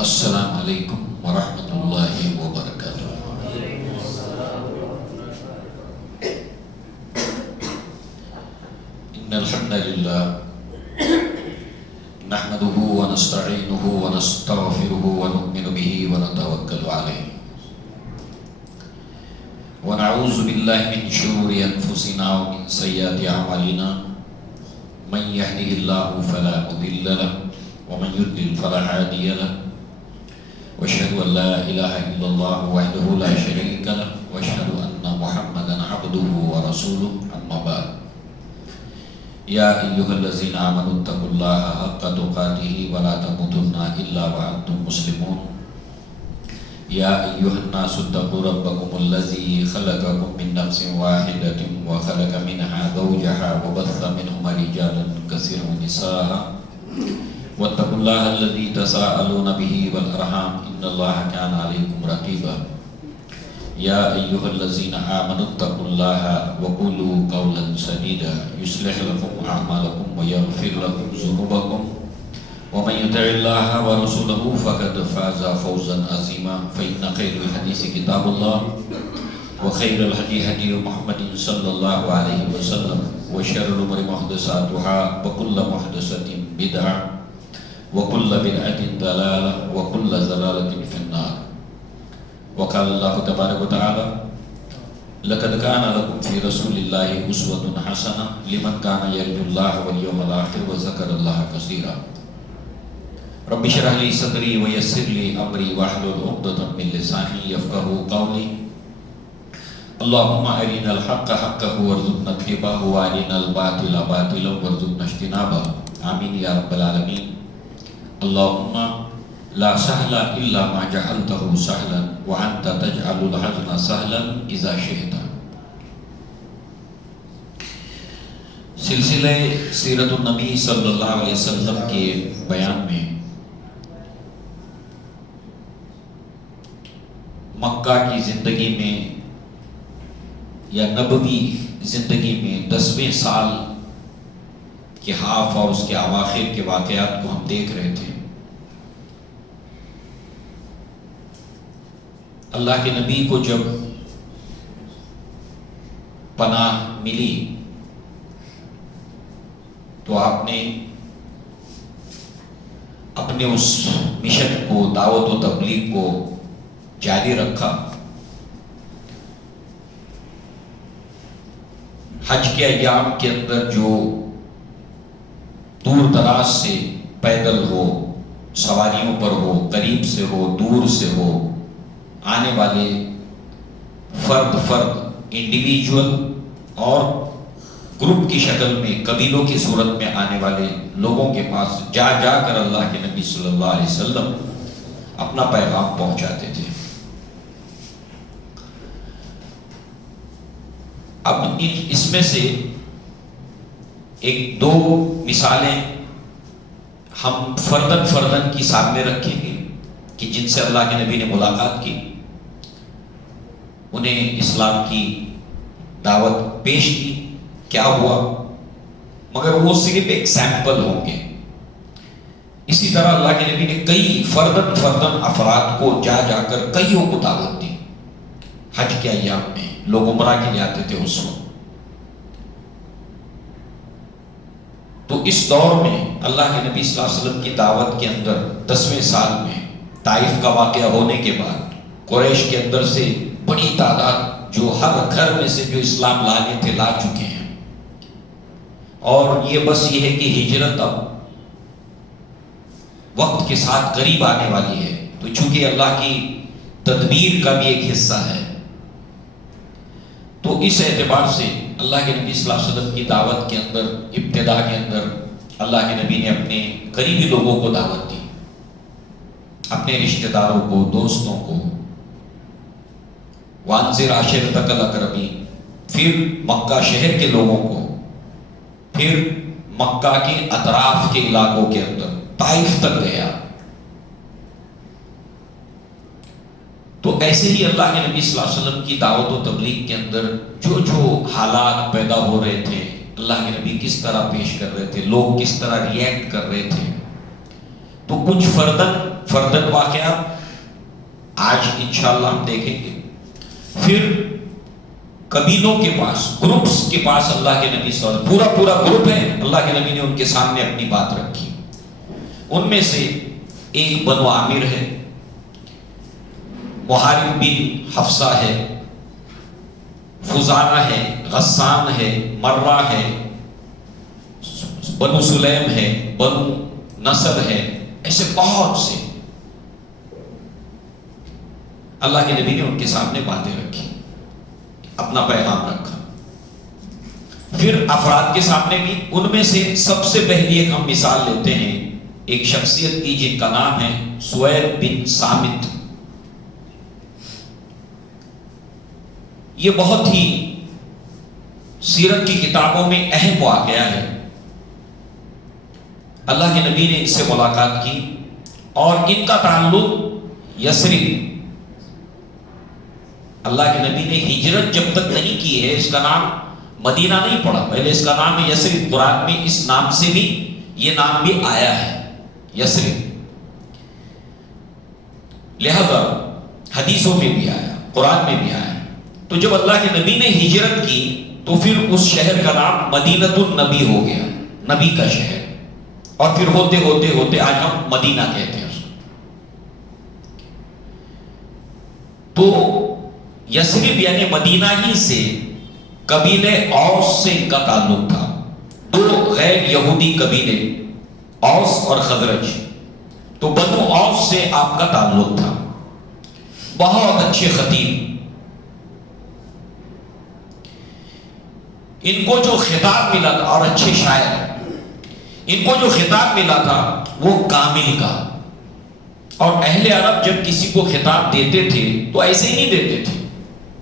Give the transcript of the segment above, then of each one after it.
السلام علیکم ورحمۃ اللہ وبرکاتہ۔ ان الحمد للہ نحمده ونستعینه ونستغفره ونؤمن به ونتوکل علیہ ونعوذ باللہ من شرور انفسنا ومن سیئات اعمالنا من يهده الله فلا مضل له ومن يضلل فلا هادي له واشهد ان لا اله الا الله وحده لا شريك له واشهد ان محمدا عبده ورسوله اما بعد يا ايها الذين امنوا اتقوا الله حق تقاته ولا تموتن الا وانتم مسلمون يا ايها الناس اتقوا ربكم الذي خلقكم من نفس واحدة وخلق منها زوجها وبث منهما رجالا كثيرا ونساء واتقوا الله الذي تساءلون به والارحام ان الله كان عليكم رقيبا يا ايها الذين امنوا اتقوا الله وقولوا قولا سديدا يصلح لكم اعمالكم ويغفر لكم ذنوبكم ومن يطع الله ورسوله فقد فاز فوزا عظيما فان خير الحديث كتاب الله وخير الهدي هدي محمد صلى الله عليه وسلم وشر الامور محدثاتها وكل محدثة بدعة وكل بدعة ضلالة وكل ضلالة في النار وقال الله تبارك وتعالى لقد كان لكم في رسول الله أسوة حسنة لمن كان يرجو الله واليوم الآخر وذكر الله كثيرا رب اشرح لي صدري ويسر لي أمري واحلل عقدة من لساني يفقهوا قولي اللهم أرنا الحق حقا وارزقنا اتباعه وأرنا الباطل باطلا وارزقنا اجتنابه آمين يا رب العالمين اللهم لا سهل إلا ما جعلته سهلا وأنت تجعل الحزن سهلا إذا شئت۔ سلسلہ سیرت النبی صلی اللہ علیہ وسلم کے بیان میں مکہ کی زندگی میں یا نبوی زندگی میں 10ویں سال کے ہاف اور اس کے اواخر کے واقعات کو ہم دیکھ رہے تھے۔ اللہ کے نبی کو جب پناہ ملی تو آپ نے اپنے اس مشن کو، دعوت و تبلیغ کو جاری رکھا۔ حج کے ایام کے اندر جو دور دراز سے پیدل ہو، سواریوں پر ہو، قریب سے ہو، دور سے ہو، آنے والے فرد انڈیویجول اور گروپ کی شکل میں، قبیلوں کی صورت میں آنے والے لوگوں کے پاس جا کر اللہ کے نبی صلی اللہ علیہ وسلم اپنا پیغام پہنچاتے تھے۔ اب اس میں سے ایک دو مثالیں ہم فردن کی سامنے رکھیں گے کہ جن سے اللہ کے نبی نے ملاقات کی، انہیں اسلام کی دعوت پیش کی، کیا ہوا، مگر وہ صرف ایک سیمپل ہوں گے۔ اسی طرح اللہ کے نبی نے کئی فردن افراد کو جا کر کئیوں کو دعوت دی۔ حج کے ایام میں لوگ عمرہ کے لیے آتے تھے اس وقت۔ تو اس دور میں اللہ کے نبی صلی اللہ علیہ وسلم کی دعوت کے اندر 10ویں سال میں طائف کا واقعہ ہونے کے بعد قریش کے اندر سے بڑی تعداد جو ہر گھر میں سے جو اسلام لانے تھے لا چکے ہیں، اور یہ بس یہ ہے کہ ہجرت اب وقت کے ساتھ قریب آنے والی ہے، تو چونکہ اللہ کی تدبیر کا بھی ایک حصہ ہے، تو اس اعتبار سے اللہ کے نبی صلی اللہ علیہ وسلم کی دعوت کے اندر، ابتدا کے اندر اللہ کے نبی نے اپنے قریبی لوگوں کو دعوت دی، اپنے رشتہ داروں کو، دوستوں کو، وانذر عشیرتک الاقربین، پھر مکہ شہر کے لوگوں کو، پھر مکہ کے اطراف کے علاقوں کے اندر طائف تک گیا۔ تو ایسے ہی اللہ کے نبی صلی اللہ علیہ وسلم کی دعوت و تبلیغ کے اندر جو حالات پیدا ہو رہے تھے، اللہ کے نبی کس طرح پیش کر رہے تھے، لوگ کس طرح ریئیکٹ کر رہے تھے، تو کچھ فردن واقعات آج انشاءاللہ ہم دیکھیں گے. پھر قبیلوں کے پاس، گروپس کے پاس اللہ کے نبی صلی اللہ علیہ وسلم، پورا گروپ ہے، اللہ کے نبی نے ان کے سامنے اپنی بات رکھی. ان میں سے ایک بنو عامر ہے، محارب بن حفصہ ہے، فزارہ ہے، غسان ہے، مرہ ہے، بنو سلیم ہے، بنو نصر ہے، ایسے بہت سے. اللہ کے نبی نے ان کے سامنے باتیں رکھی، اپنا پیغام رکھا. پھر افراد کے سامنے بھی. ان میں سے سب سے پہلی ایک ہم مثال لیتے ہیں ایک شخصیت کی جن کا نام ہے سوید بن صامت. یہ بہت ہی سیرت کی کتابوں میں اہم واقعہ ہے. اللہ کے نبی نے ان سے ملاقات کی اور ان کا تعلق یثرب، اللہ کے نبی نے ہجرت جب تک نہیں کی ہے، اس کا نام مدینہ نہیں پڑا، پہلے اس کا نام ہے یثرب. قرآن میں اس نام سے بھی یہ نام بھی آیا ہے یثرب. لہذا حدیثوں میں بھی آیا، قرآن میں بھی آیا. تو جب اللہ کے نبی نے ہجرت کی تو پھر اس شہر کا نام مدینۃ النبی ہو گیا، نبی کا شہر. اور پھر ہوتے ہوتے ہوتے آج ہم مدینہ کہتے ہیں اس کو. تو یثرب یعنی مدینہ ہی سے قبیلے اوس سے ان کا تعلق تھا. دو غیر یہودی قبیلے اوس اور خزرج، تو بنو اوس سے آپ کا تعلق تھا. بہت اچھے خطیب. ان کو جو خطاب ملا تھا، اور اچھے شاعر، ان کو جو خطاب ملا تھا وہ کامل کا. اور اہل عرب جب کسی کو خطاب دیتے تھے تو ایسے ہی نہیں دیتے تھے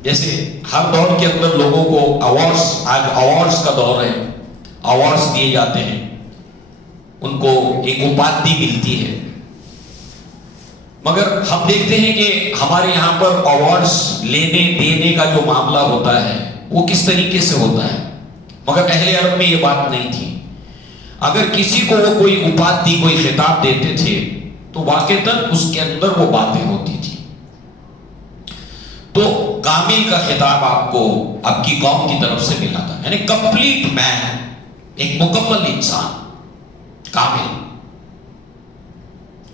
جیسے ہر دور کے اندر لوگوں کو ایوارڈز، آج ایوارڈز کا دور ہے، ایوارڈز دیے جاتے ہیں، ان کو ایک اپادھی ملتی ہے. مگر ہم دیکھتے ہیں کہ ہمارے یہاں پر ایوارڈز لینے دینے کا جو معاملہ ہوتا ہے وہ کس طریقے سے ہوتا ہے. مگر اہل عرب میں یہ بات نہیں تھی. اگر کسی کو وہ کوئی اپادھی، کوئی خطاب دیتے تھے تو واقعتاً اس کے اندر وہ باتیں ہوتی تھی. تو کامل کا خطاب آپ کو آپ کی قوم کی طرف سے ملا تھا، یعنی کمپلیٹ مین، ایک مکمل انسان، کامل.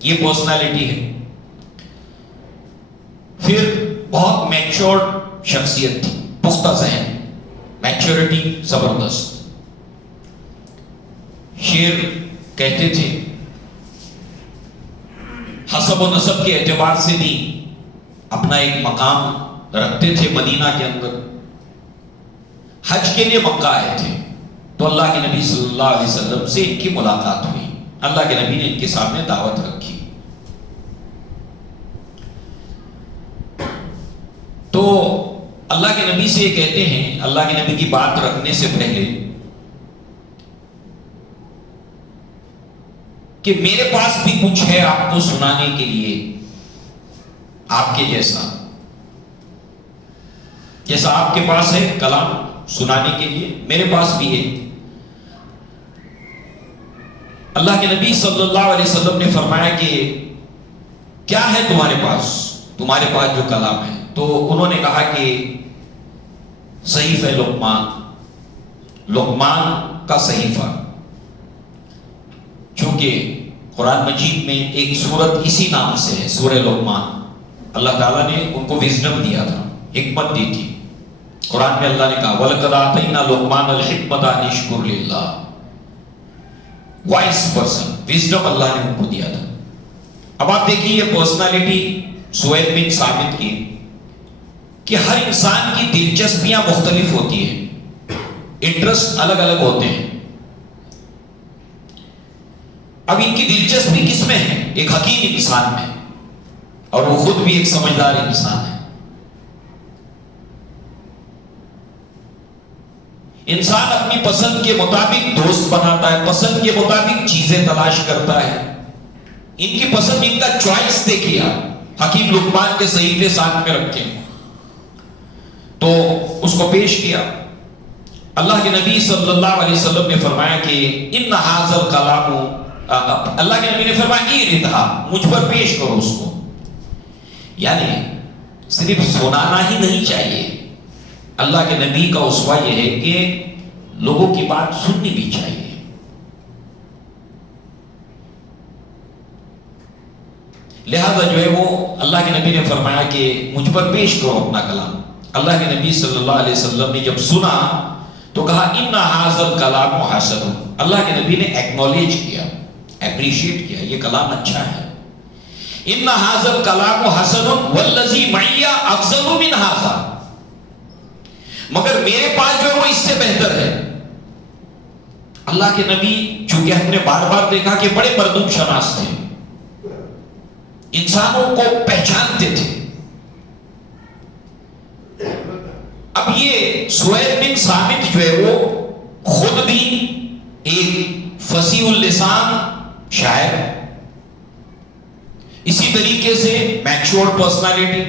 یہ پرسنالٹی ہے. پھر بہت میچورڈ شخصیت تھی، پختہ ذہن، میچورٹی زبردست. شعر کہتے تھے، حسب و نسب کے اعتبار سے بھی اپنا ایک مقام رکھتے تھے مدینہ کے اندر. حج کے لیے مکہ آئے تھے تو اللہ کے نبی صلی اللہ علیہ وسلم سے ان کی ملاقات ہوئی. اللہ کے نبی نے ان کے سامنے دعوت رکھی. تو اللہ کے نبی سے یہ کہتے ہیں، اللہ کے نبی کی بات رکھنے سے پہلے، کہ میرے پاس بھی کچھ ہے آپ کو سنانے کے لیے، آپ کے جیسا آپ کے پاس ہے کلام سنانے کے لیے، میرے پاس بھی ہے. اللہ کے نبی صلی اللہ علیہ وسلم نے فرمایا کہ کیا ہے تمہارے پاس جو کلام ہے. تو انہوں نے کہا کہ صحیفہ لقمان کا صحیفہ. چونکہ قرآن مجید میں ایک سورت اسی نام سے ہے، سورہ لقمان. اللہ تعالیٰ نے ان کو وزڈم دیا تھا، حکمت دی تھی. قرآن میں اللہ نے کہا وَلَقَدْ آتَيْنَا لُقْمَانَ الْحِكْمَةَ أَنِ اشْكُرْ لِلَّهِ. وائس پرسن، وزڈم اللہ نے ان کو دیا تھا. اب آپ دیکھیے یہ پرسنالٹی سوید بن ثابت کی، کہ ہر انسان کی دلچسپیاں مختلف ہوتی ہیں، انٹرسٹ الگ الگ ہوتے ہیں. اب ان کی دلچسپی کس میں ہے؟ ایک حکیم انسان میں، اور وہ خود بھی ایک سمجھدار انسان ہے. انسان اپنی پسند کے مطابق دوست بناتا ہے، پسند کے مطابق چیزیں تلاش کرتا ہے. ان کی پسند، ان کا چوائس دیکھیے آپ. حکیم لقمان کے صحیفے ساتھ میں رکھے تو اس کو پیش کیا. اللہ کے نبی صلی اللہ علیہ وسلم نے فرمایا کہ ان ھذا الکلام اللہ کے نبی نے فرمایا ارتھا، مجھ پر پیش کرو اس کو. یعنی صرف سنانا ہی نہیں چاہیے. اللہ کے نبی کا اسوہ یہ ہے کہ لوگوں کی بات سننی بھی چاہیے. لہذا جو ہے وہ اللہ کے نبی نے فرمایا کہ مجھ پر پیش کرو اپنا کلام. اللہ کے نبی صلی اللہ علیہ وسلم نے جب سنا تو کہا ان ھذا الکلام حسن. اللہ کے نبی نے ایکنالج کیا، اپریشیٹ کیا، یہ کلام اچھا ہے. ان ھذا الکلام حسن والذی معی افضل من ھذا، مگر میرے پاس جو ہے وہ اس سے بہتر ہے. اللہ کے نبی چونکہ ہم نے بار بار دیکھا کہ بڑے مردم شناس تھے، انسانوں کو پہچانتے تھے. اب یہ سہیل بن ثابت جو ہے وہ خود بھی ایک فصیح اللسان شاعر، اسی طریقے سے میچور پرسنالٹی،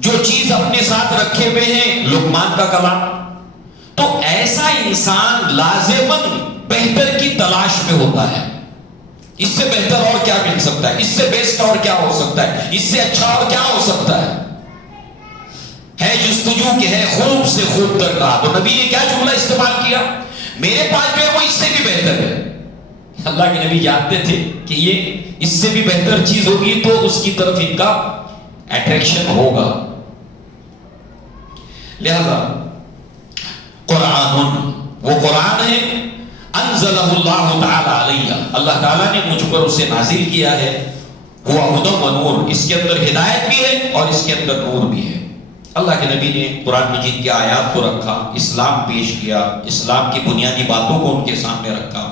جو چیز اپنے ساتھ رکھے ہوئے ہیں لقمان کا کلام. تو ایسا انسان لازماً بہتر کی تلاش میں ہوتا ہے. اس سے بہتر اور کیا مل سکتا ہے، اس سے بیسٹ اور کیا ہو سکتا ہے، اس سے اچھا اور کیا ہو سکتا ہے. جستجو کہ ہے خوب سے خوب تر کہا. تو نبی نے کیا جملہ استعمال کیا، میرے پاس جو ہے وہ اس سے بھی بہتر ہے. اللہ کے نبی جانتے تھے کہ یہ اس سے بھی بہتر چیز ہوگی تو اس کی طرف ان کا اٹریکشن ہوگا. لہذا قرآن، وہ قرآن ہے انزلہ اللہ تعالی علیہ، اللہ تعالیٰ نے مجھ پر اسے نازل کیا ہے. ہوا ہدی و نور، اس کے اندر ہدایت بھی ہے اور اس کے اندر نور بھی ہے. اللہ کے نبی نے قرآن مجید کی آیات کو رکھا، اسلام پیش کیا، اسلام کی بنیادی باتوں کو ان کے سامنے رکھا.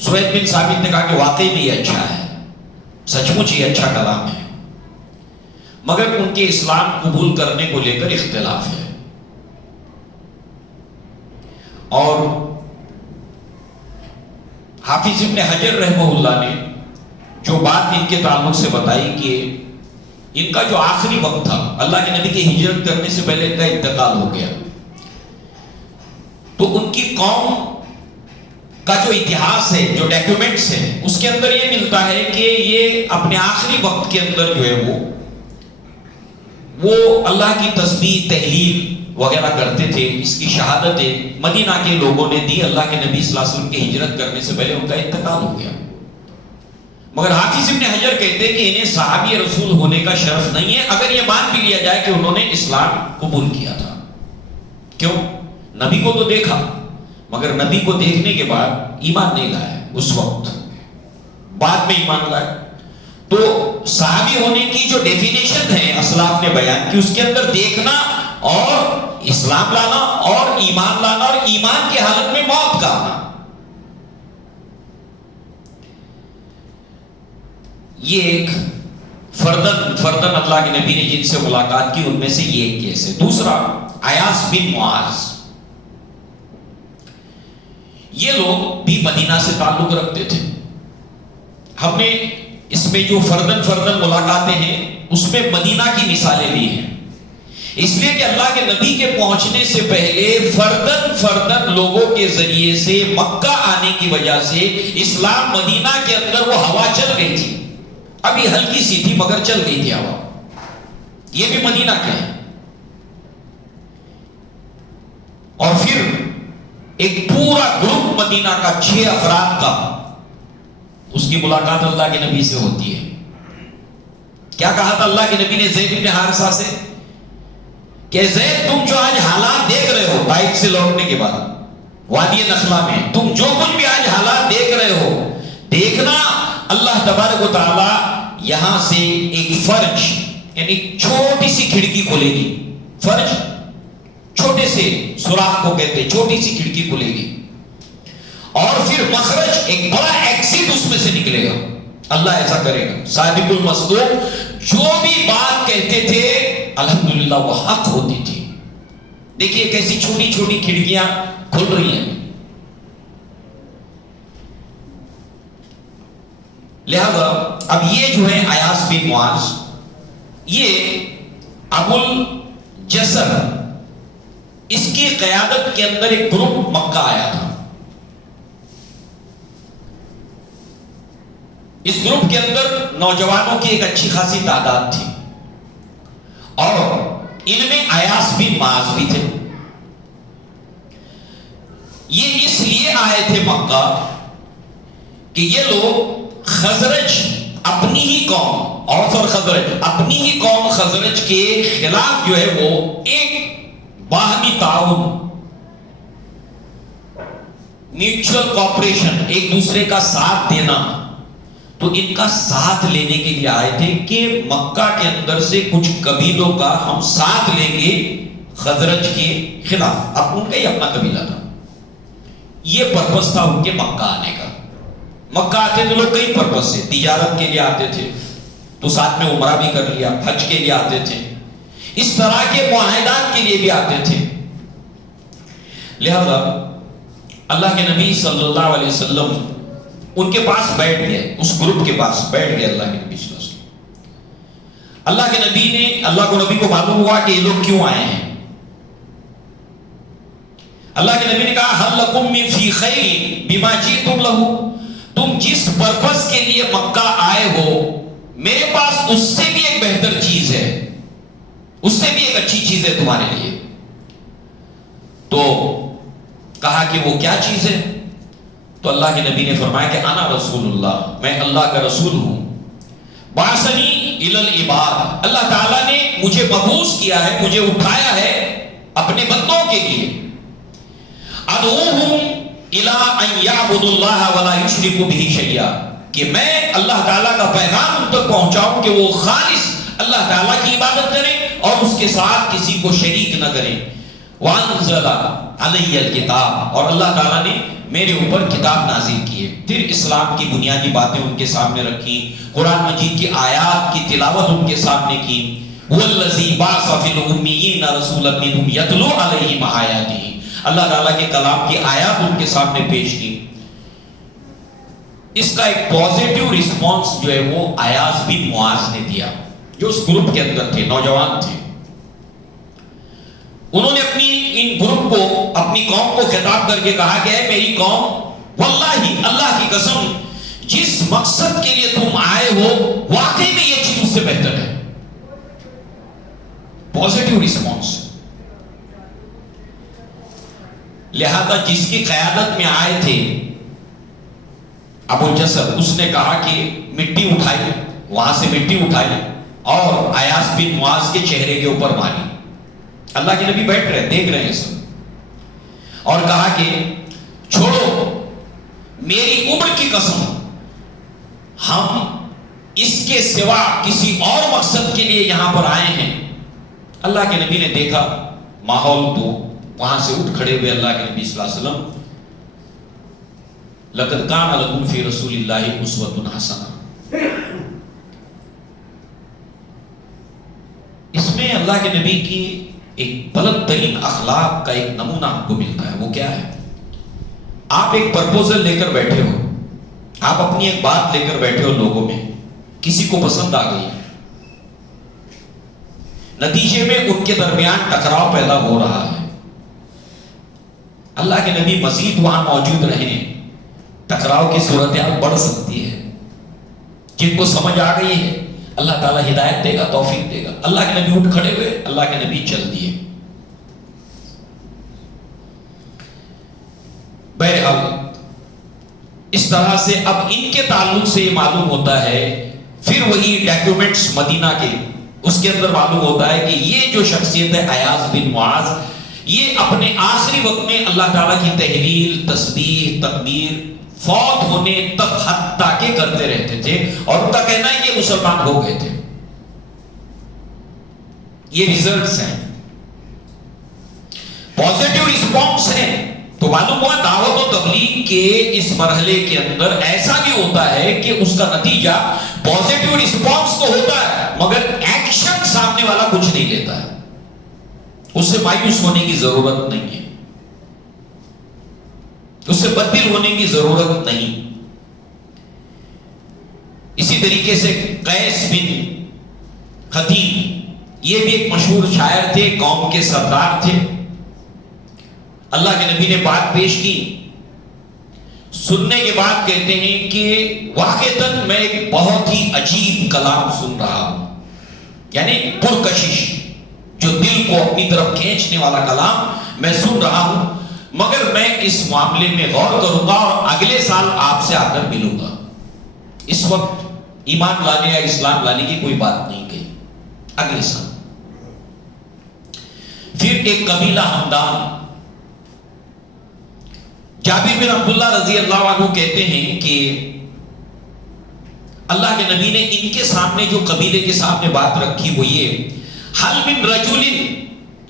سہیل بن ثابت نے کہا کہ واقعی میں یہ اچھا ہے، سچ مچ یہ اچھا کلام ہے، مگر ان کے اسلام قبول کرنے کو لے کر اختلاف ہے. اور حافظ ابن حجر رحمہ اللہ نے جو بات ان کے تعلق سے بتائی کہ ان کا جو آخری وقت تھا، اللہ کے نبی کے ہجرت کرنے سے پہلے ان کا انتقال ہو گیا، تو ان کی قوم کا جو اتہاس ہے، جو ڈاکیومنٹس ہیں، اس کے اندر یہ ملتا ہے کہ یہ اپنے آخری وقت کے اندر جو ہے وہ اللہ کی تسبیح تحلیل وغیرہ کرتے تھے. اس کی شہادتیں مدینہ کے لوگوں نے دی. اللہ کے نبی صلی اللہ علیہ وسلم کے ہجرت کرنے سے پہلے ان کا انتقال ہو گیا. مگر حافظ ابن حجر کہتے ہیں کہ انہیں صحابی رسول ہونے کا شرف نہیں ہے اگر یہ مان بھی لیا جائے کہ انہوں نے اسلام قبول کیا تھا. کیوں؟ نبی کو تو دیکھا، مگر نبی کو دیکھنے کے بعد ایمان نہیں لائے. اس وقت بعد میں ایمان لائے. تو صحابی ہونے کی جو ڈیفینیشن ہے اسلاف نے بیان کی، اس کے اندر دیکھنا اور اسلام لانا اور ایمان لانا اور ایمان کی حالت میں موت کا آنا، یہ ایک فردن اللہ کے نبی نے جن سے ملاقات کی ان میں سے یہ ایک کیس ہے. دوسرا عیاص بن معاذ، یہ لوگ بھی مدینہ سے تعلق رکھتے تھے. ہم نے اس میں جو فردن ملاقاتیں ہیں اس میں مدینہ کی مثالیں لی ہیں، اس لیے کہ اللہ کے نبی کے پہنچنے سے پہلے فردن لوگوں کے ذریعے سے مکہ آنے کی وجہ سے اسلام مدینہ کے اندر وہ ہوا چل گئی تھی. ابھی ہلکی سی تھی مگر چل گئی تھی ہوا. یہ بھی مدینہ کے ہیں. اور پھر ایک پورا گروپ مدینہ کا 6 افراد کا، اس کی ملاقات اللہ کے نبی سے ہوتی ہے. کیا کہا تھا اللہ کے نبی نے زید بن حارثہ سے کہ زید تم جو آج حالات دیکھ رہے ہو طائف سے لوٹنے کے بعد وادی نخلا میں، تم جو کچھ بھی آج حالات دیکھ رہے ہو، دیکھنا اللہ تبارک و تعالی یہاں سے ایک فرج، یعنی چھوٹی سی کھڑکی کھلے گی. فرج چھوٹے سے سوراخ کو کہتے ہیں، چھوٹی سی کھڑکی کھلے گی، اور پھر مخرج ایک بڑا ایکسٹ اس میں سے نکلے گا. اللہ ایسا کرے گا. صادق المصدوق جو بھی بات کہتے تھے الحمدللہ وہ حق ہوتی تھی. دیکھیے کیسی چھوٹی چھوٹی کھڑکیاں کھل رہی ہیں. لہذا اب یہ جو ہے عیاص بن معاذ، یہ ابو الجسر، اس کی قیادت کے اندر ایک گروپ مکہ آیا تھا. اس گروپ کے اندر نوجوانوں کی ایک اچھی خاصی تعداد تھی اور ان میں ایاس بن معاذ بھی تھے. یہ اس لیے آئے تھے مکہ کہ یہ لوگ خزرج اپنی ہی قوم، اوس اور خزرج اپنی ہی قوم خزرج کے خلاف جو ہے وہ ایک باہمی تعاون، میوچل کوآپریشن، ایک دوسرے کا ساتھ دینا، تو ان کا ساتھ لینے کے لیے آئے تھے کہ مکہ کے اندر سے کچھ قبیلوں کا ہم ساتھ لیں گے خزرج کے خلاف. اب ان کا ہی اپنا قبیلہ تھا. یہ پرپس تھا ان کے مکہ آنے کا. مکہ آتے تھے لوگ کئی پرپس سے، تجارت کے لیے آتے تھے تو ساتھ میں عمرہ بھی کر لیا، حج کے لیے آتے تھے، اس طرح کے معاہدات کے لیے بھی آتے تھے. لہذا اللہ کے نبی صلی اللہ علیہ وسلم ان کے پاس بیٹھ گئے، اس گروپ کے پاس بیٹھ گئے اللہ کے نبی صلی اللہ علیہ وسلم. اللہ کو نبی کو معلوم ہوا کہ یہ لوگ کیوں آئے ہیں. اللہ کے نبی نے کہا هل لکم من فی خیر بما جئتم لہ، تم جس پرپس کے لیے مکہ آئے ہو میرے پاس اس سے بھی ایک بہتر چیز ہے، اس سے بھی ایک اچھی چیز ہے تمہارے لیے. تو کہا کہ وہ کیا چیز ہے؟ تو اللہ کے نبی نے فرمایا کہ انا رسول اللہ، میں اللہ کا رسول ہوں. بعثنی الی العباد، اللہ تعالیٰ نے مجھے مبعوث کیا ہے، مجھے اٹھایا ہے اپنے بندوں کے لیے. ادعوہم الی ان یعبدوا اللہ ولا یشرکوا بہ شیئا، کہ میں اللہ تعالیٰ کا پیغام ان تک پہنچاؤں کہ وہ خالص اللہ تعالیٰ کی عبادت کریں اور اس کے ساتھ کسی کو شریک نہ کریں. وانزل علی الکتاب، اور اللہ تعالیٰ نے میرے اوپر کتاب نازل کی ہے. پھر اسلام کی بنیادی باتیں ان کے سامنے رکھی، قرآن مجید کی آیات کی تلاوت ان کے سامنے کی. والذی بعث فی الامیین رسولا منہم یتلو علیہم آیاتہ، اللہ تعالیٰ کے کلام کی آیات ان کے سامنے پیش کی. اس کا ایک پوزیٹیو رسپانس جو ہے وہ ایاز بن معاذ نے دیا، جو اس گروپ کے اندر تھے، نوجوان تھے. انہوں نے اپنی ان گروپ کو، اپنی قوم کو خطاب کر کے کہا کہ اے میری قوم، واللہ اللہ کی قسم جس مقصد کے لیے تم آئے ہو واقعی میں یہ چیز اس سے بہتر ہے. Positive response. لہذا جس کی قیادت میں آئے تھے ابو الجسد، اس نے کہا کہ مٹی اٹھائی، وہاں سے مٹی اٹھائی اور ایاز بن معاذ کے چہرے کے اوپر ماری. اللہ کے نبی بیٹھ رہے، دیکھ رہے ہیں سب، اور کہا کہ چھوڑو، میری عمر کی قسم ہم اس کے سوا کسی اور مقصد کے لیے یہاں پر آئے ہیں. اللہ کے نبی نے دیکھا ماحول تو وہاں سے اٹھ کھڑے ہوئے اللہ کے نبی صلی اللہ علیہ وسلم، لقد کان لکم فی رسول اللہ اسوۃ حسنہ. اس میں اللہ کے نبی کی ایک بلند ترین اخلاق کا ایک نمونہ آپ کو ملتا ہے. وہ کیا ہے؟ آپ ایک پرپوزل لے کر بیٹھے ہو، آپ اپنی ایک بات لے کر بیٹھے ہو لوگوں میں، کسی کو پسند آ گئی، نتیجے میں ان کے درمیان ٹکراؤ پیدا ہو رہا ہے. اللہ کے نبی مزید وہاں موجود رہیں، ٹکراؤ کی صورتحال بڑھ سکتی ہے. جن کو سمجھ آ گئی ہے اللہ تعالیٰ ہدایت دے گا، توفیق دے گا. اللہ کے نبی اٹھ کھڑے ہوئے، اللہ کے نبی چل دیے. بہرحال اس طرح سے اب ان کے تعلق سے یہ معلوم ہوتا ہے، پھر وہی ڈاکیومنٹس مدینہ کے، اس کے اندر معلوم ہوتا ہے کہ یہ جو شخصیت ہے ایاز بن معاذ، یہ اپنے آخری وقت میں اللہ تعالیٰ کی تحلیل، تسبیح، تکبیر فوت ہونے تک حتیٰ کہ کرتے رہتے تھے، اور ان کا کہنا ہے کہ مسلمان ہو گئے تھے. یہ ریزلٹس ہیں، پوزیٹیو رسپانس ہے. تو معلوم ہوا دعوت و تبلیغ کے اس مرحلے کے اندر ایسا بھی ہوتا ہے کہ اس کا نتیجہ پوزیٹیو رسپانس تو ہوتا ہے مگر ایکشن سامنے والا کچھ نہیں لیتا ہے. اس سے مایوس ہونے کی ضرورت نہیں ہے، اس سے بددل ہونے کی ضرورت نہیں. اسی طریقے سے قیس بن خطیب، یہ بھی ایک مشہور شاعر تھے، قوم کے سردار تھے. اللہ کے نبی نے بات پیش کی، سننے کے بعد کہتے ہیں کہ واقعتاً میں ایک بہت ہی عجیب کلام سن رہا ہوں، یعنی پرکشش، جو دل کو اپنی طرف کھینچنے والا کلام میں سن رہا ہوں، مگر میں اس معاملے میں غور کروں گا اور اگلے سال آپ سے آ کر ملوں گا۔ اس وقت ایمان لانے یا اسلام لانے کی کوئی بات نہیں کہی، اگلے سال۔ پھر ایک قبیلہ ہمدان، جابر بن عبداللہ رضی اللہ عنہ کہتے ہیں کہ اللہ کے نبی نے ان کے سامنے، جو قبیلے کے سامنے بات رکھی وہ یہ، حل من رجل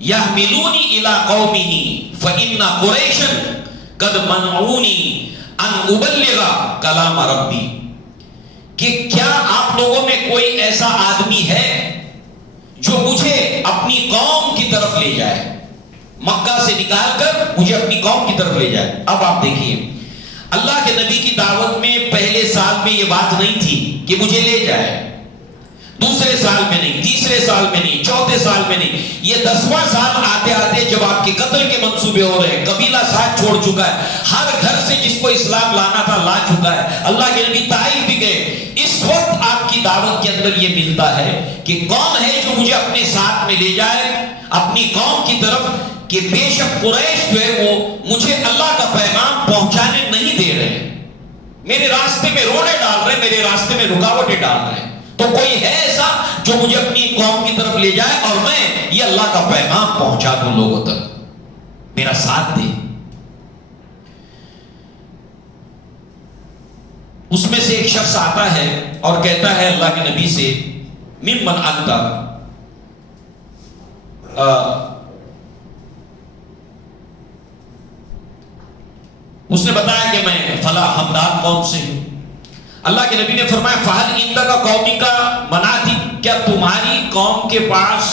یحملونی الی قومہ فإن قریشا قد منعونی ان ابلغ کلام ربی، کہ کیا آپ لوگوں میں کوئی ایسا آدمی ہے جو مجھے اپنی قوم کی طرف لے جائے، مکہ سے نکال کر مجھے اپنی قوم کی طرف لے جائے۔ اب آپ دیکھیے، اللہ کے نبی کی دعوت میں پہلے سال میں یہ بات نہیں تھی کہ مجھے لے جائے، دوسرے سال میں نہیں، تیسرے سال میں نہیں، چوتھے سال میں نہیں، یہ 10واں سال آتے آتے جب آپ کے قتل کے منصوبے ہو رہے ہیں، قبیلہ ساتھ چھوڑ چکا ہے، ہر گھر سے جس کو اسلام لانا تھا لا چکا ہے، اللہ کے نبی طائف بھی گئے، اس وقت آپ کی دعوت کے اندر یہ ملتا ہے کہ کون ہے جو مجھے اپنے ساتھ میں لے جائے اپنی قوم کی طرف، کہ بے شک قریش جو ہے وہ مجھے اللہ کا پیغام پہنچانے نہیں دے رہے، میرے راستے میں روڑے ڈال رہے، میرے راستے میں رکاوٹیں ڈال رہے ہیں، تو کوئی ہے ایسا جو مجھے اپنی قوم کی طرف لے جائے اور میں یہ اللہ کا پیغام پہنچا دوں لوگوں تک، میرا ساتھ دے۔ اس میں سے ایک شخص آتا ہے اور کہتا ہے اللہ کے نبی سے، ممن انت، اس نے بتایا کہ میں فلاں ہمدان قوم سے ہوں۔ اللہ کے نبی نے فرمایا فہل عندک قومی کا مناتی، کیا تمہاری قوم کے پاس